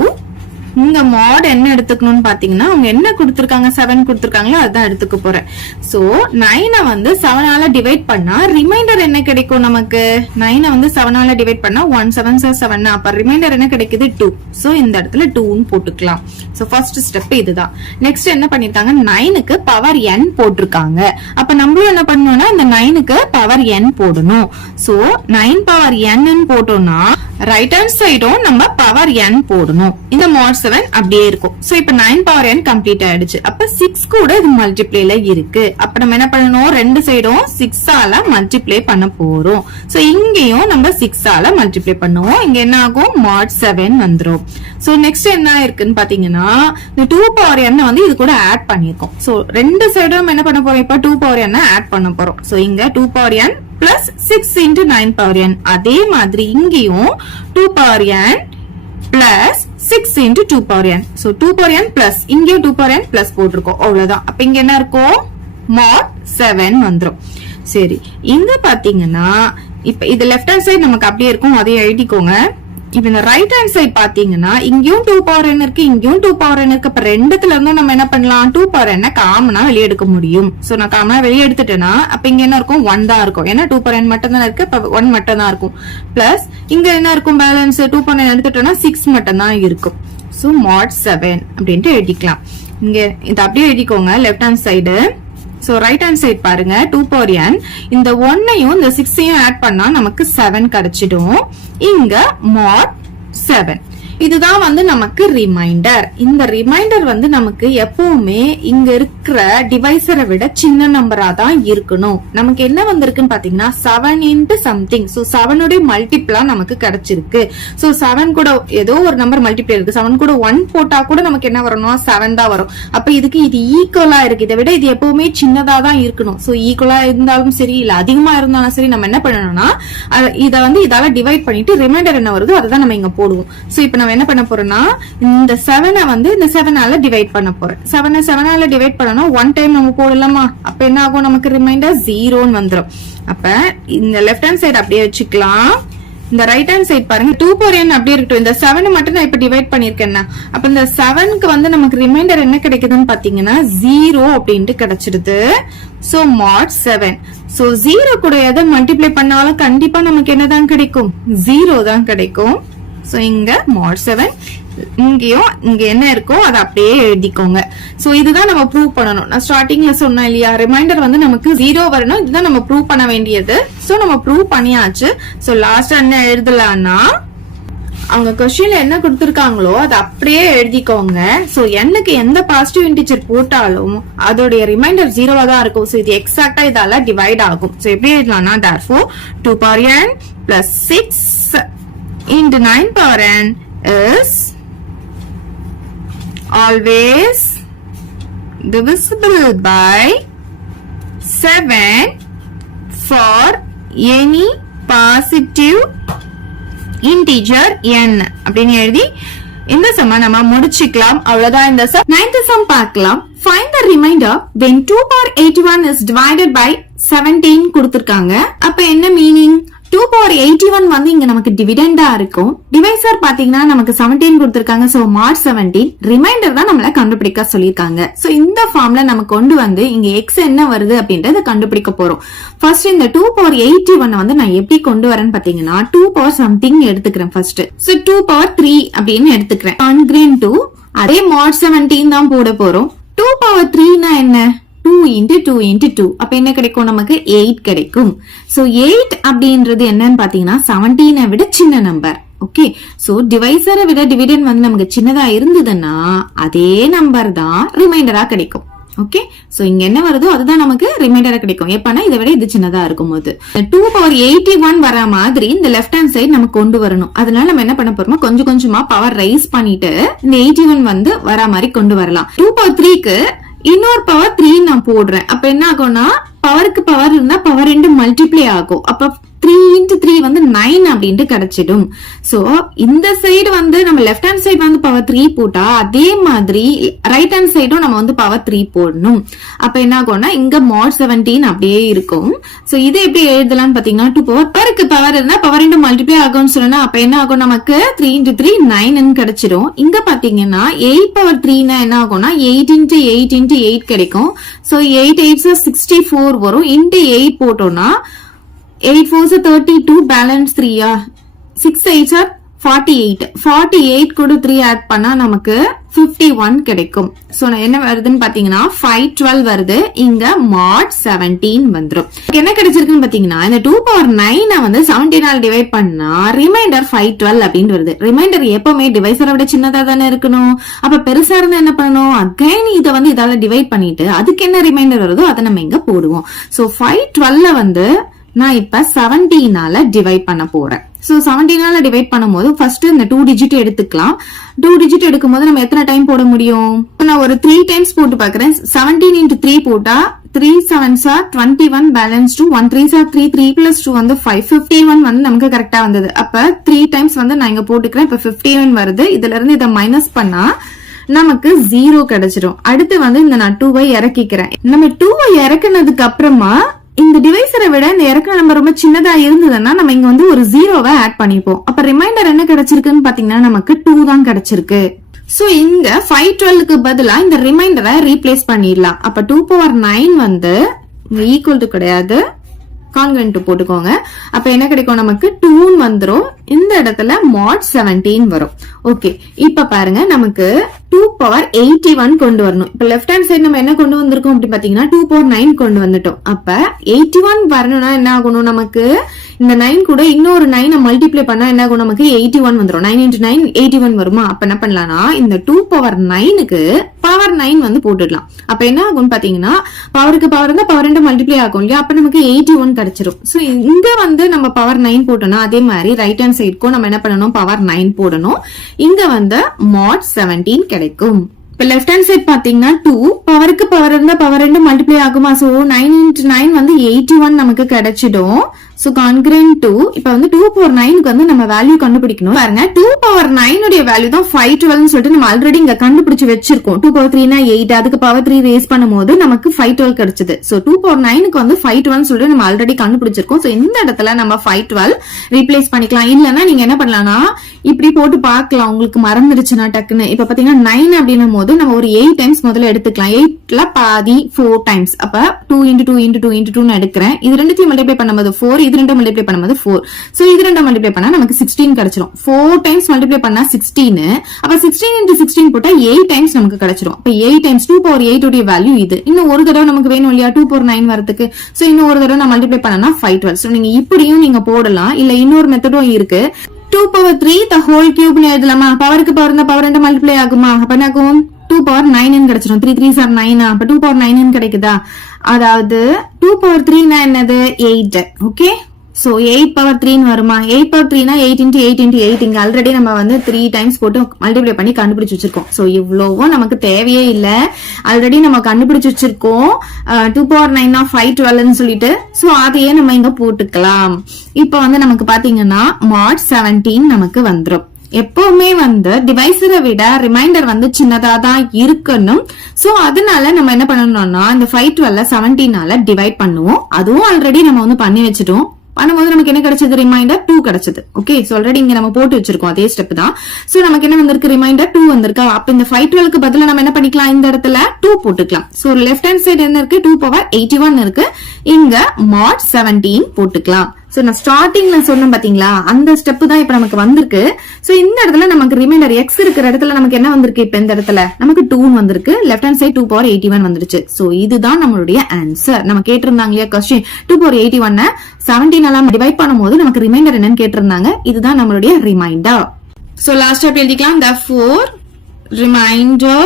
இங்க mod என்ன எடுத்துக்கணும்னு பாத்தீங்கன்னா அவங்க என்ன கொடுத்திருக்காங்க 7 கொடுத்திருக்காங்களோ அதான் எடுத்துக்க போறேன். சோ 9 வந்து 7 ஆல டிவைட் பண்ணா ரிமைண்டர் என்ன கிடைக்கும் நமக்கு? 9 வந்து 7 ஆல டிவைட் பண்ணா 1 7 7. அப்ப ரிமைண்டர் என்ன கிடைக்குது 2. சோ இந்த இடத்துல 2ன்னு போட்டுக்கலாம். சோ ஃபர்ஸ்ட் ஸ்டெப் இதுதான். நெக்ஸ்ட் என்ன பண்ணிருக்காங்க, 9க்கு பவர் n போட்டிருக்காங்க. அப்ப நம்மளும் என்ன பண்ணணும்னா இந்த 9க்கு பவர் n போடணும். சோ 9 பவர் n போட்டோம்னா ரைட் ஹேண்ட் சைடும் நம்ம பவர் n போடணும். இந்த mod 7 அப்படியே இருக்கும். சோ இப்ப 9 பவர் n கம்ப்ளீட் ஆயிடுச்சு. அப்ப 6 கூட இது மல்டிப்ளைல இருக்கு. அப்ப நம்ம என்ன பண்ணணும், ரெண்டு சைடும் 6 ஆல மல்டிப்ளை பண்ண போறோம். சோ இங்கேயும் நம்ம 6 ஆல மல்டிப்ளை பண்ணுவோம். இங்க என்ன ஆகும், mod 7 வந்துரும். சோ நெக்ஸ்ட் என்ன இருக்குன்னு பாத்தீங்கன்னா இந்த 2 பவர் n வந்து இது கூட ஆட் பண்ணிருக்கோம். சோ ரெண்டு சைடும் என்ன பண்ண போறோம், இப்ப 2 பவர் n ஆட் பண்ண போறோம். சோ இங்க 2 power n plus 6 into 9 power n. அதே மாதிரி இங்கேயும் 2 power n plus 6 into 2 power n. So 2 power n plus இங்கேயும் 2 power n plus போட்டிருக்கோம். அவ்வளவுதான். அப்ப இங்க என்ன இருக்கும், mod 7 வந்துரும். சரி, இங்க பாத்தீங்கன்னா இப்ப இது லெஃப்ட் ஹேண்ட் சைடு நமக்கு அப்படியே இருக்கும், அதையும் எழுதிக்கோங்க. இப்ப இந்த ரைட் ஹேண்ட் சைடு பாத்தீங்கன்னா இங்கேயும் 2 பவர் n இருக்கு, இங்கேயும் 2 பவர் n இருக்கு. அப்ப ரெண்டுத்துல இருந்தும் நம்ம என்ன பண்ணலாம், 2 பவர் n காமனா வெளியே எடுக்க முடியும். சோ நான் காமனா வெளியே எடுத்துட்டேன்னா அப்ப இங்க என்ன இருக்கும், 1 தான் இருக்கும். ஏன்னா 2 பவர் n மட்டும் தான் இருக்கு, அப்ப 1 மட்டும் தான் இருக்கும். பிளஸ் இங்க என்ன இருக்கும், பேலன்ஸ் 2 பவர் n எடுத்துட்டோம்னா 6 மட்டும் தான் இருக்கும். சோ mod 7 அப்படின்ட்டு எழுதிக்கலாம். இங்க இது அப்படியே எழுதிக்கோங்க left hand side. So right hand side பாருங்க, 2 பவர் n இந்த 1ஐயும் இந்த 6ஐயும் ஆட் பண்ணா நமக்கு 7 கிடைச்சிடும். இங்க mod 7. இதுதான் வந்து நமக்கு ரிமைண்டர். இந்த ரிமைண்டர் வந்து நமக்கு எப்பவுமே இங்க இருக்கிற டிவைசரை விட சின்ன நம்பரா தான் இருக்கணும். நமக்கு என்ன வந்திருக்குன்னு பாத்தீங்கன்னா 7 into something. சோ 7 உடைய மல்டிப்ளா நமக்கு கிடைச்சிருக்கு. சோ 7 கூட ஏதோ ஒரு நம்பர் மல்டிப்ளை இருக்கு. 7 கூட 1 போட்டா கூட நமக்கு என்ன வரணும், 7 தான் வரும். அப்ப இதுக்கு இது ஈக்குவலா இருக்கு. இதை விட இது எப்பவுமே சின்னதா தான் இருக்கணும். சோ ஈக்குவலா இருந்தாலும் சரி இல்ல அதிகமா இருந்தாலும் சரி நம்ம என்ன பண்ணணும்னா இத வந்து இதால டிவைட் பண்ணிட்டு ரிமைண்டர் என்ன வருதோ அதை தான் நம்ம இங்க போடுவோம். சோ இப்ப நம்ம என்ன பண்ண போறோம்னா இந்த 7 வந்து இந்த 7 ஆல டிவைட் பண்ண போறேன். 7 ஆல டிவைட் பண்ணனும் 1 டைம் நம்ம போடலாமா? அப்ப என்ன ஆகும், நமக்கு ரிமைண்டர் 0ன்னு வந்துரும். அப்ப இந்த லெஃப்ட் ஹேண்ட் சைடு அப்படியே வச்சுக்கலாம். இந்த ரைட் ஹேண்ட் சைடு பாருங்க 2 பவர் n அப்படியே இருக்கட்டும். இந்த 7 மட்டும் நான் இப்ப டிவைட் பண்ணிருக்கேன்னா அப்ப இந்த 7க்கு வந்து நமக்கு ரிமைண்டர் என்ன கிடைக்குதுன்னு பாத்தீங்கன்னா 0 அப்படின்ட்டு கிடைச்சிடுது. So mod 7. சோ 0 கூட எதை மல்டிப்ளை பண்ணாலும் கண்டிப்பா நமக்கு என்னதான் கிடைக்கும், 0 தான் கிடைக்கும். சோ இங்க mod 7 இங்கேயும் இங்க என்ன இருக்கோ அதை அப்படியே எழுதிக்கோங்க. சோ இதுதான் நம்ம ப்ரூவ் பண்ணணும். நான் ஸ்டார்டிங்ல சொன்னேன் இல்லையா, ரிமைண்டர் வந்து நமக்கு 0 வரணும், இதுதான் நம்ம ப்ரூவ் பண்ண வேண்டியது. சோ நம்ம ப்ரூவ் பண்ணியாச்சு. சோ லாஸ்ட் என்ன எழுதலாம்னா, அவங்க கொஸ்டின்ல என்ன கொடுத்திருக்காங்களோ அதை அப்படியே எழுதிக்கோங்க. சோ எண்ணுக்கு எந்த பாசிட்டிவ் இன்டிஜர் போட்டாலும் அதோடைய ரிமைண்டர் 0வா தான் இருக்கும். சோ இது எக்ஸாக்டா இதால டிவைட் ஆகும். சோ எப்படி எழுதலாம்னா, therefore 2 power n plus 6 into 9 power n is always divisible by 7 for any positive integer n அப்படின்னு எழுதி இந்த சம்ம நம்ம முடிச்சுக்கலாம். அவ்வளவுதான் இந்த சம். 9th sum பார்க்கலாம். Find the remainder when 2 power 81 is divided by 17 கொடுத்திருக்காங்க. அப்ப என்ன மீனிங்? 2 power 81 வந்து இங்க நமக்கு டிவிடெண்டா இருக்கும். டிவைசர் பாத்தீங்கன்னா நமக்கு 17 கொடுத்திருக்காங்க. சோ mod 17 ரிமைண்டர் தான் நம்மள கண்டுபிடிக்க சொல்லிருக்காங்க. சோ இந்த ஃபார்ம்ல நம்ம கொண்டு வந்து இங்க x என்ன வருது அப்படின்றத கண்டுபிடிக்க போறோம். ஃபர்ஸ்ட் இந்த 2 power 81 வந்து நான் எப்படி கொண்டு வரேன்னு பாத்தீங்கன்னா 2 power something எடுத்துக்கிறேன் ஃபர்ஸ்ட். சோ 2 power 3 அப்படின்னு எடுத்துக்கிறேன். கான்கிரேன் டு அதே mod 17 தான் போட போறோம். 2 power 3 னா என்ன? 2 into 2 into 2. அப்ப என்ன கிடைக்கும்? நமக்கு 8 கிடைக்கும். சோ 8 அப்படின்றது என்னன்னு பாத்தீங்கன்னா 17 விட சின்ன நம்பர். ஓகே, சோ டிவைசரை விட டிவிடெண்ட் வந்து நமக்கு சின்னதா இருந்ததுன்னா அதே நம்பர் தான் ரிமைண்டரா கிடைக்கும். ஓகே, சோ இங்க என்ன வருதோ அதுதான் நமக்கு ரிமைண்டரா கிடைக்கும். எப்பனா இதை விட இது சின்னதா இருக்கும் போது 2 power 81 வர மாதிரி இந்த லெஃப்ட் ஹேண்ட் சைடு நம்ம கொண்டு வரணும். அதனால நம்ம என்ன பண்ண போறோமோ கொஞ்சம் கொஞ்சமா பவர் ரைஸ் பண்ணிட்டு இந்த 81 வந்து வர மாதிரி கொண்டு வரலாம். 2 power 3க்கு இன்னொரு பவர் 3 நான் போடுறேன். அப்ப என்ன ஆகும்னா பவருக்கு பவர் இருந்தா பவர் 2 மல்டிப்ளை ஆகும். அப்ப 3 into 3 வந்து 9 அப்படின்ட்டு கிடைச்சிடும். சோ இந்த சைடு வந்து நம்ம லெஃப்ட் ஹேண்ட் சைடு வந்து பவர் 3 போட்டா அதே மாதிரி ரைட் ஹேண்ட் சைடும் நம்ம வந்து பவர் 3 போடணும். அப்ப என்ன ஆகும்னா இங்க mod 17 அப்படியே இருக்கும். சோ இது எப்படி எழுதலாம்னு பாத்தீங்கன்னா 2 பவருக்கு பவர் இருந்தா பவர் 2 மல்டிப்ளை ஆகும்னு சொன்னா அப்ப என்ன ஆகும்? நமக்கு 3 into 3 9 கிடைச்சிடும். இங்க பாத்தீங்கன்னா 8 power 3 னா என்ன ஆகும்னா 8 into 8 into 8 கிடைக்கும். சோ 8 8s 64 வரும். into 8 போட்டோம்னா 8 4s 32 பேலன்ஸ் 3 6 8s 48 48 கூட 3 ஆட் பண்ணா நமக்கு 51 கிடைக்கும். சோ என்ன வருதுன்னு பாத்தீங்கன்னா 512 வருது. இங்க mod 17 வந்துரும். என்ன கிடைச்சிருக்குன்னு பாத்தீங்கன்னா இந்த 2 power 9 வந்து 17 ஆல் டிவைட் பண்ணா ரிமைண்டர் 512 அப்படின்னு வருது. ரிமைண்டர் எப்பவுமே டிவைசரை விட சின்னதா தானே இருக்கணும். அப்ப பெருசா இருந்தா என்ன பண்ணணும்? அகைன் இதை வந்து இதால டிவைட் பண்ணிட்டு அதுக்கு என்ன ரிமைண்டர் வருதோ அதை நம்ம இங்க போடுவோம். சோ 512 வந்து நான் இப்ப 17ஆல டிவைட் பண்ண போறேன். சோ 17ஆல டிவைட் பண்ணும்போது ஃபர்ஸ்ட் இந்த 2 டிஜிட் எடுத்துக்கலாம். 2 டிஜிட் எடுக்கும் போது நம்ம எத்தனை டைம் போட முடியும்? நான் ஒரு 3 டைம்ஸ் போட்டு பாக்குறேன். 17 into 3 போட்டா 3 7s 21 பேலன்ஸ் 2 1 3s 3 3 plus 2 வந்து 5 51 வந்து நமக்கு கரெக்டா வந்தது. அப்ப 3 டைம்ஸ் வந்து நான் இங்க போட்டுக்கிறேன். இப்ப 51 வருது. இதுல இருந்து இதை மைனஸ் பண்ணா நமக்கு 0 கிடைச்சிடும். அடுத்து வந்து இந்த நான் 2 இறக்கிக்கிறேன். நம்ம 2 இறக்குனதுக்கு அப்புறமா இந்த டிவைசரை விட இந்த இறக்குற நம்பர் ரொம்ப சின்னதா இருந்ததுன்னா நம்ம இங்க வந்து ஒரு 0வை ஆட் பண்ணிப்போம். அப்ப ரிமைண்டர் என்ன கிடைச்சிருக்குன்னு பாத்தீங்கன்னா நமக்கு 2 தான் கிடைச்சிருக்கு. சோ இங்க 512க்கு பதிலா இந்த ரிமைண்டரை ரீப்ளேஸ் பண்ணிடலாம். அப்ப 2 power 9 வந்து இங்க ஈக்குவல் டு கிடையாது, கான்கிரண்ட் போட்டுக்கோங்க. அப்ப என்ன கிடைக்கும்? நமக்கு 2 வந்துரும். இந்த இடத்துல mod 17 வரும். ஓகே, இப்ப பாருங்க நமக்கு 2 power 81 கொண்டு வரணும். இப்ப லெஃப்ட் ஹேண்ட் சைடு நம்ம என்ன கொண்டு வந்திருக்கோம் அப்படி பாத்தீங்கன்னா 2 power 9 கொண்டு வந்துட்டோம். அப்ப 81 வரணும்னா என்ன ஆகணும்? நமக்கு இந்த 9 கூட இன்னொரு 9 மல்டிப்ளை பண்ணா என்ன ஆகும்? நமக்கு 81 வந்துரும். 9 into 9 81 வருமா? அப்ப என்ன பண்ணலாம்னா இந்த 2 power 9க்கு பவர் 9 வந்து போட்டுடலாம். அப்ப என்ன ஆகும் பாத்தீங்கன்னா பவருக்கு பவர் இருந்தா பவர் 2 மல்டிப்ளை ஆகும் இல்லையா? அப்ப நமக்கு 81 கிடைச்சிரும். சோ இங்க வந்து நம்ம பவர் 9 போட்டோம்னா அதே மாதிரி ரைட் ஹேண்ட் சைடுக்கும் நம்ம என்ன பண்ணணும்? பவர் 9 போடணும். இங்க வந்து mod 17 கிடைக்கும். இப்ப லெஃப்ட் ஹேண்ட் சைட் பாத்தீங்கன்னா 2 பவருக்கு பவர் இருந்தா பவர் 2 மல்டிப்ளை ஆகுமா? சோ 9 into 9 வந்து 81 நமக்கு கிடைச்சிடும். சோ கான்கிரண்ட் 2 இப்ப வந்து 2 power 9க்கு வந்து நம்ம வேல்யூ கண்டுபிடிக்கணும். பாருங்க 2 power 9 உடைய வேல்யூ தான் 512 சொல்லிட்டு நம்ம ஆல்ரெடி இங்க கண்டுபிடிச்சு வச்சிருக்கோம். 2 power 3 னா 8, அதுக்கு பவர் 3 ரேஸ் பண்ணும்போது நமக்கு 512 கிடைச்சது. சோ 2 power 9க்கு வந்து 512 சொல்லிட்டு நம்ம ஆல்ரெடி கண்டுபிடிச்சிருக்கோம். சோ இந்த இடத்துல நம்ம 512 ரீப்ளேஸ் பண்ணிக்கலாம். இல்லன்னா நீங்க என்ன பண்ணலாம்னா இப்படி போட்டு பார்க்கலாம், உங்களுக்கு மறந்துடுச்சுன்னா டக்குன்னு. இப்ப பாத்தீங்கன்னா 9 அப்படின்னும் போது நம்ம ஒரு 8 டைம்ஸ் முதல்ல எடுத்துக்கலாம். 8ல பாதி 4 டைம்ஸ். அப்ப 2 into 2 into 2 into 2 எடுக்கிறேன். இது ரெண்டுத்தையும் மல்டிப்ளை பண்ணும்போது 4 இது ரெண்டு மல்டிப்ளை பண்ணும்போது 4. சோ இது ரெண்டு மல்டிப்ளை பண்ணா நமக்கு 16 கிடைச்சிரும். 4 டைம்ஸ் மல்டிப்ளை பண்ணா 16. அப்ப 16 into 16 போட்டா 8 டைம்ஸ் நமக்கு கிடைச்சிரும். அப்ப 8 டைம்ஸ் 2 power 8 உடைய வேல்யூ இது. இன்னும் ஒரு தடவை நமக்கு வேணும் இல்லையா 2 power 9 வரதுக்கு. சோ இன்னும் ஒரு தடவை நான் மல்டிப்ளை பண்ணனா 512. சோ நீங்க இப்படியும் நீங்க போடலாம், இல்ல இன்னொரு மெத்தடும் இருக்கு. 2 power 3 the whole cube னு எழுதலாமா? பவருக்கு பவர் இருந்தா பவர் 2 மல்டிப்ளை ஆகுமா? அப்ப என்ன ஆகும்? 2 power 9 ன்னு கிடைச்சிரும். 3 3s are 9. அப்ப 2 power 9 ன்னு கிடைக்குதா? அதாவது 2 power 3 னா என்னது? 8. ஓகே, சோ 8 power 3 ன்னு வருமா? 8 power 3 னா 8 into 8 into 8. இங்க ஆல்ரெடி நம்ம வந்து 3 டைம்ஸ் போட்டு மல்டிப்ளை பண்ணி கண்டுபிடிச்சு வச்சிருக்கோம். சோ இவ்வளவும் நமக்கு தேவையே இல்ல, ஆல்ரெடி நம்ம கண்டுபிடிச்சு வச்சிருக்கோம். 2 power 9 னா 512 ன்னு சொல்லிட்டு, சோ அதையே நம்ம இங்க போட்டுக்கலாம். இப்போ வந்து நமக்கு பாத்தீங்கன்னா mod 17 நமக்கு வந்துரும். எப்பவுமே வந்து டிவைசரை விட ரிமைண்டர் வந்து சின்னதா தான் இருக்கணும். சோ அதனால நம்ம என்ன பண்ணணும்னா இந்த 512 17ஆல டிவைட் பண்ணுவோம். அதுவும் ஆல்ரெடி நம்ம வந்து பண்ணி வச்சிட்டோம். பண்ணும்போது நமக்கு என்ன கிடைச்சது? ரிமைண்டர் 2 கிடைச்சது. ஓகே, சோ ஆல்ரெடி இங்க நம்ம போட்டு வச்சிருக்கோம், அதே ஸ்டெப் தான். சோ நமக்கு என்ன வந்திருக்கு? ரிமைண்டர் 2 வந்திருக்கு. அப்ப இந்த 512க்கு பதிலா நம்ம என்ன பண்ணிக்கலாம்? இந்த இடத்துல 2 போட்டுக்கலாம். சோ லெஃப்ட் ஹேண்ட் சைடு என்ன இருக்கு? 2 power 81 இருக்கு. இங்க mod 17 போட்டுக்கலாம். சோ நான் ஸ்டார்டிங்ல சொன்னேன் பாத்தீங்களா, அந்த ஸ்டெப் தான் இப்ப நமக்கு வந்திருக்கு. சோ இந்த இடத்துல நமக்கு ரிமைண்டர் எக்ஸ் இருக்கிற இடத்துல நமக்கு என்ன வந்திருக்கு? இப்ப இந்த இடத்துல நமக்கு 2 வந்திருக்கு. லெஃப்ட் ஹேண்ட் சைடு 2 power 81 வந்துருச்சு. சோ இதுதான் நம்மளுடைய ஆன்சர். நம்ம கேட்டிருந்தாங்க இல்லையா கொஸ்டின், 2 power 81 17ஆல டிவைட் பண்ணும்போது நமக்கு ரிமைண்டர் என்னன்னு கேட்டிருந்தாங்க. இதுதான் நம்மளுடைய ரிமைண்டர். சோ லாஸ்ட் ஸ்டெப் எழுதிக்கலாம். therefore remainder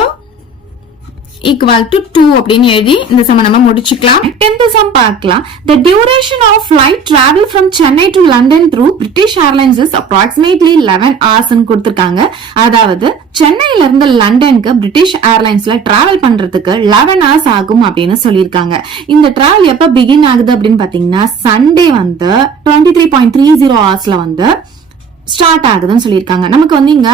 equal to 2 அப்படின்னு எழுதி இந்த சம நம்ம முடிச்சுக்கலாம். 10th sum பார்க்கலாம். The duration of flight travel from Chennai to London through British Airlines is approximately 11 hours ன்னு கொடுத்திருக்காங்க. அதாவது சென்னையில இருந்து லண்டனுக்கு பிரிட்டிஷ் ஏர்லைன்ஸ்ல டிராவல் பண்றதுக்கு 11 hours ஆகும் அப்படின்னு சொல்லியிருக்காங்க. இந்த டிராவல் எப்ப பிகின் ஆகுது அப்படின்னு பாத்தீங்கன்னா சண்டே வந்து 23.30 ஹவர்ஸ்ல வந்து ஸ்டார்ட் ஆகுதுன்னு சொல்லியிருக்காங்க. நமக்கு வந்து இங்க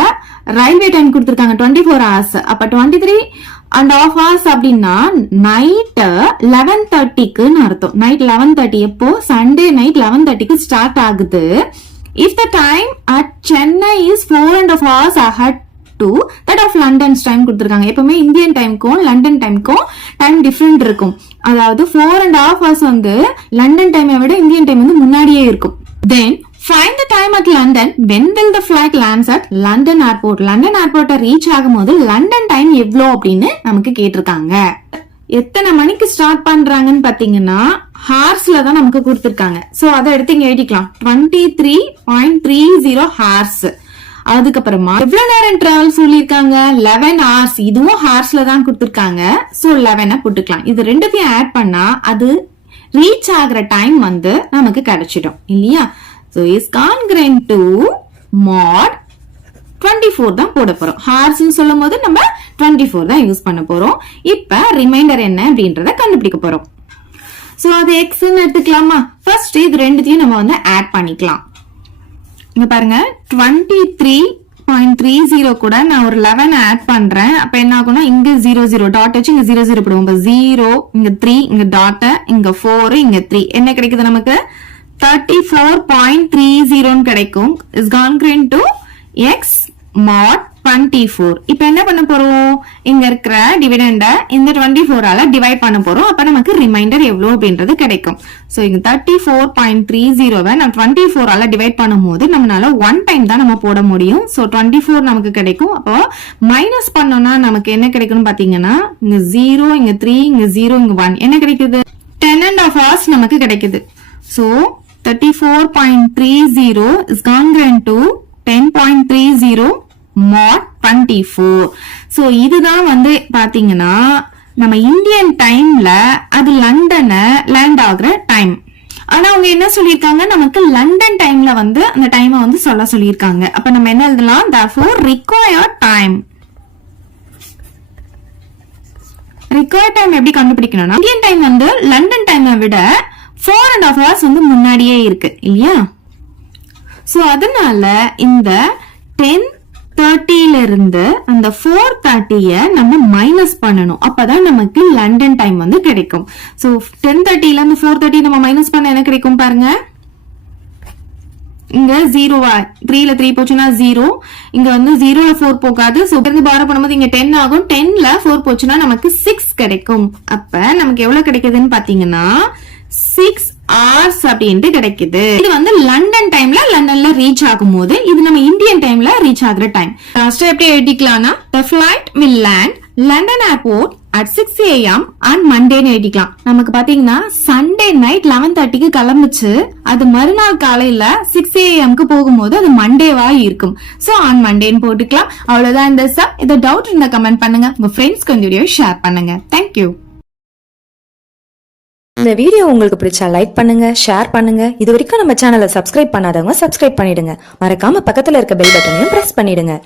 ரயில்வே டைம் கொடுத்திருக்காங்க 24 hours. அப்ப 23.5 hours அப்படின்னா நைட் 11:30க்குன்னு அர்த்தம். நைட் 11:30 எப்போ? சண்டே நைட் 11:30க்கு ஸ்டார்ட் ஆகுது. If the time at Chennai is 4.5 hours ahead to that of London's time கொடுத்திருக்காங்க. எப்பவுமே இந்தியன் டைம்க்கும் லண்டன் டைம்க்கும் டைம் டிஃபரெண்ட் இருக்கும். அதாவது 4.5 hours வந்து லண்டன் டைமை விட இந்தியன் டைம் வந்து முன்னாடியே இருக்கும். Then find the time at London. When will the flight lands at London airport? London ஏர்போர்ட்டை ரீச் ஆகும்போது லண்டன் டைம் எவ்வளோ அப்படின்னு நமக்கு கேட்டிருக்காங்க. எத்தனை மணிக்கு ஸ்டார்ட் பண்றாங்கன்னு பாத்தீங்கன்னா ஹார்ஸ்ல தான் நமக்கு கொடுத்திருக்காங்க. சோ அதை எடுத்து இங்க எழுதிக்கலாம். 23.30 hours. அதுக்கப்புறமா எவ்வளவு நேரம் டிராவல் சொல்லிருக்காங்க? 11 hours. இதுவும் ஹார்ஸ்ல தான் கொடுத்திருக்காங்க. சோ 11 போட்டுக்கலாம். இது ரெண்டுத்தையும் ஆட் பண்ணா அது ரீச் ஆகுற டைம் வந்து நமக்கு கிடைச்சிடும் இல்லையா? So is congruent to mod 24 தான் போட போறோம். ஹார்ஸ் சொல்லும் போது நம்ம 24 தான் யூஸ் பண்ண போறோம். இப்ப ரிமைண்டர் என்ன அப்படின்றத கண்டுபிடிக்க போறோம். சோ அது x ன்னு எடுத்துக்கலாமா? ஃபர்ஸ்ட் இது ரெண்டுத்தையும் நம்ம வந்து ஆட் பண்ணிக்கலாம். இங்க பாருங்க 23.30 கூட நான் ஒரு 11 ஆட் பண்றேன். அப்ப என்ன ஆகும்னா இங்க 00 டாட் வச்சு இங்க 00 போடுவோம். 0 இங்க 3 இங்க டாட் இங்க 4 இங்க 3 என்ன கிடைக்குது நமக்கு? 34.30 கிடைக்கும். is congruent to x mod 24. இப்ப என்ன பண்ண போறோம்? இங்க இருக்கிற டிவிடெண்ட இந்த 24ஆல டிவைட் பண்ண போறோம். அப்ப நமக்கு ரிமைண்டர் எவ்வளவு அப்படின்றது கிடைக்கும். சோ இங்க 34.30வை நம்ம 24ஆல டிவைட் பண்ணும்போது நம்மளால 1 டைம் தான் நம்ம போட முடியும். சோ 24 நமக்கு கிடைக்கும். அப்போ மைனஸ் பண்ணோம்னா நமக்கு என்ன கிடைக்கும்னு பாத்தீங்கன்னா இங்க 0 இங்க 3 இங்க 0 இங்க 1 என்ன கிடைக்குது? 10.5 hours நமக்கு கிடைக்குது. So 34.30 is congruent to 10.30 mod 24. So இதுதான் வந்து பாத்தீங்கன்னா நம்ம இந்தியன் டைம்ல அது லண்டனை லேண்ட் ஆகுற டைம். ஆனா அவங்க என்ன சொல்லிருக்காங்க? நமக்கு லண்டன் டைம்ல வந்து அந்த டைமை வந்து சொல்ல சொல்லிருக்காங்க. அப்ப நம்ம என்ன எழுதலாம்? therefore required time. required time எப்படி கண்டுபிடிக்கணும்னா இந்தியன் டைம் வந்து லண்டன் டைமை விட 4.5 hours வந்து முன்னாடியே இருக்கு இல்லையா? சோ அதனால இந்த 10:30ல இருந்து அந்த 4:30 நம்ம மைனஸ் பண்ணணும். அப்பதான் நமக்கு லண்டன் டைம் வந்து கிடைக்கும். சோ 10:30ல இருந்து 4:30 நம்ம மைனஸ் பண்ண என்ன கிடைக்கும் பாருங்க. இங்க 0 3ல 3 போச்சுன்னா 0. இங்க வந்து 0ல 4 போகாது. சோ இருந்து பாரோ பண்ணும்போது இங்க 10 ஆகும். 10ல 4 போச்சுன்னா நமக்கு 6 கிடைக்கும். அப்ப நமக்கு எவ்வளவு கிடைக்குதுன்னு பாத்தீங்கன்னா 6 hours அப்படின்ட்டு கிடைக்குது. இது வந்து லண்டன் டைம்ல லண்டன்ல ரீச் ஆகும் போது இது நம்ம இந்தியன் டைம்ல ரீச் ஆகுற டைம். லாஸ்ட் எப்படி எழுதிக்கலாம்னா the flight will land London airport at 6 AM on Monday எழுதிக்கலாம். நமக்கு பாத்தீங்கன்னா சண்டே நைட் 11:30க்கு கிளம்புச்சு, அது மறுநாள் காலையில 6 AM போகும்போது அது மண்டேவா இருக்கும். சோ ஆன் மண்டேன்னு போட்டுக்கலாம். அவ்வளவுதான் இந்த சம். இத டவுட் இருந்தா கமெண்ட் பண்ணுங்க, உங்க ஃப்ரெண்ட்ஸ்க்கு இந்த வீடியோ ஷேர் பண்ணுங்க. தேங்க்யூ. இந்த வீடியோ உங்களுக்கு பிடிச்சா லைக் பண்ணுங்க, ஷேர் பண்ணுங்க. இது வரைக்கும் நம்ம சேனலை சப்ஸ்கிரைப் பண்ணாதவங்க சப்ஸ்கிரைப் பண்ணிடுங்க. மறக்காம பக்கத்துல இருக்க பெல் பட்டனையும் பிரஸ் பண்ணிடுங்க.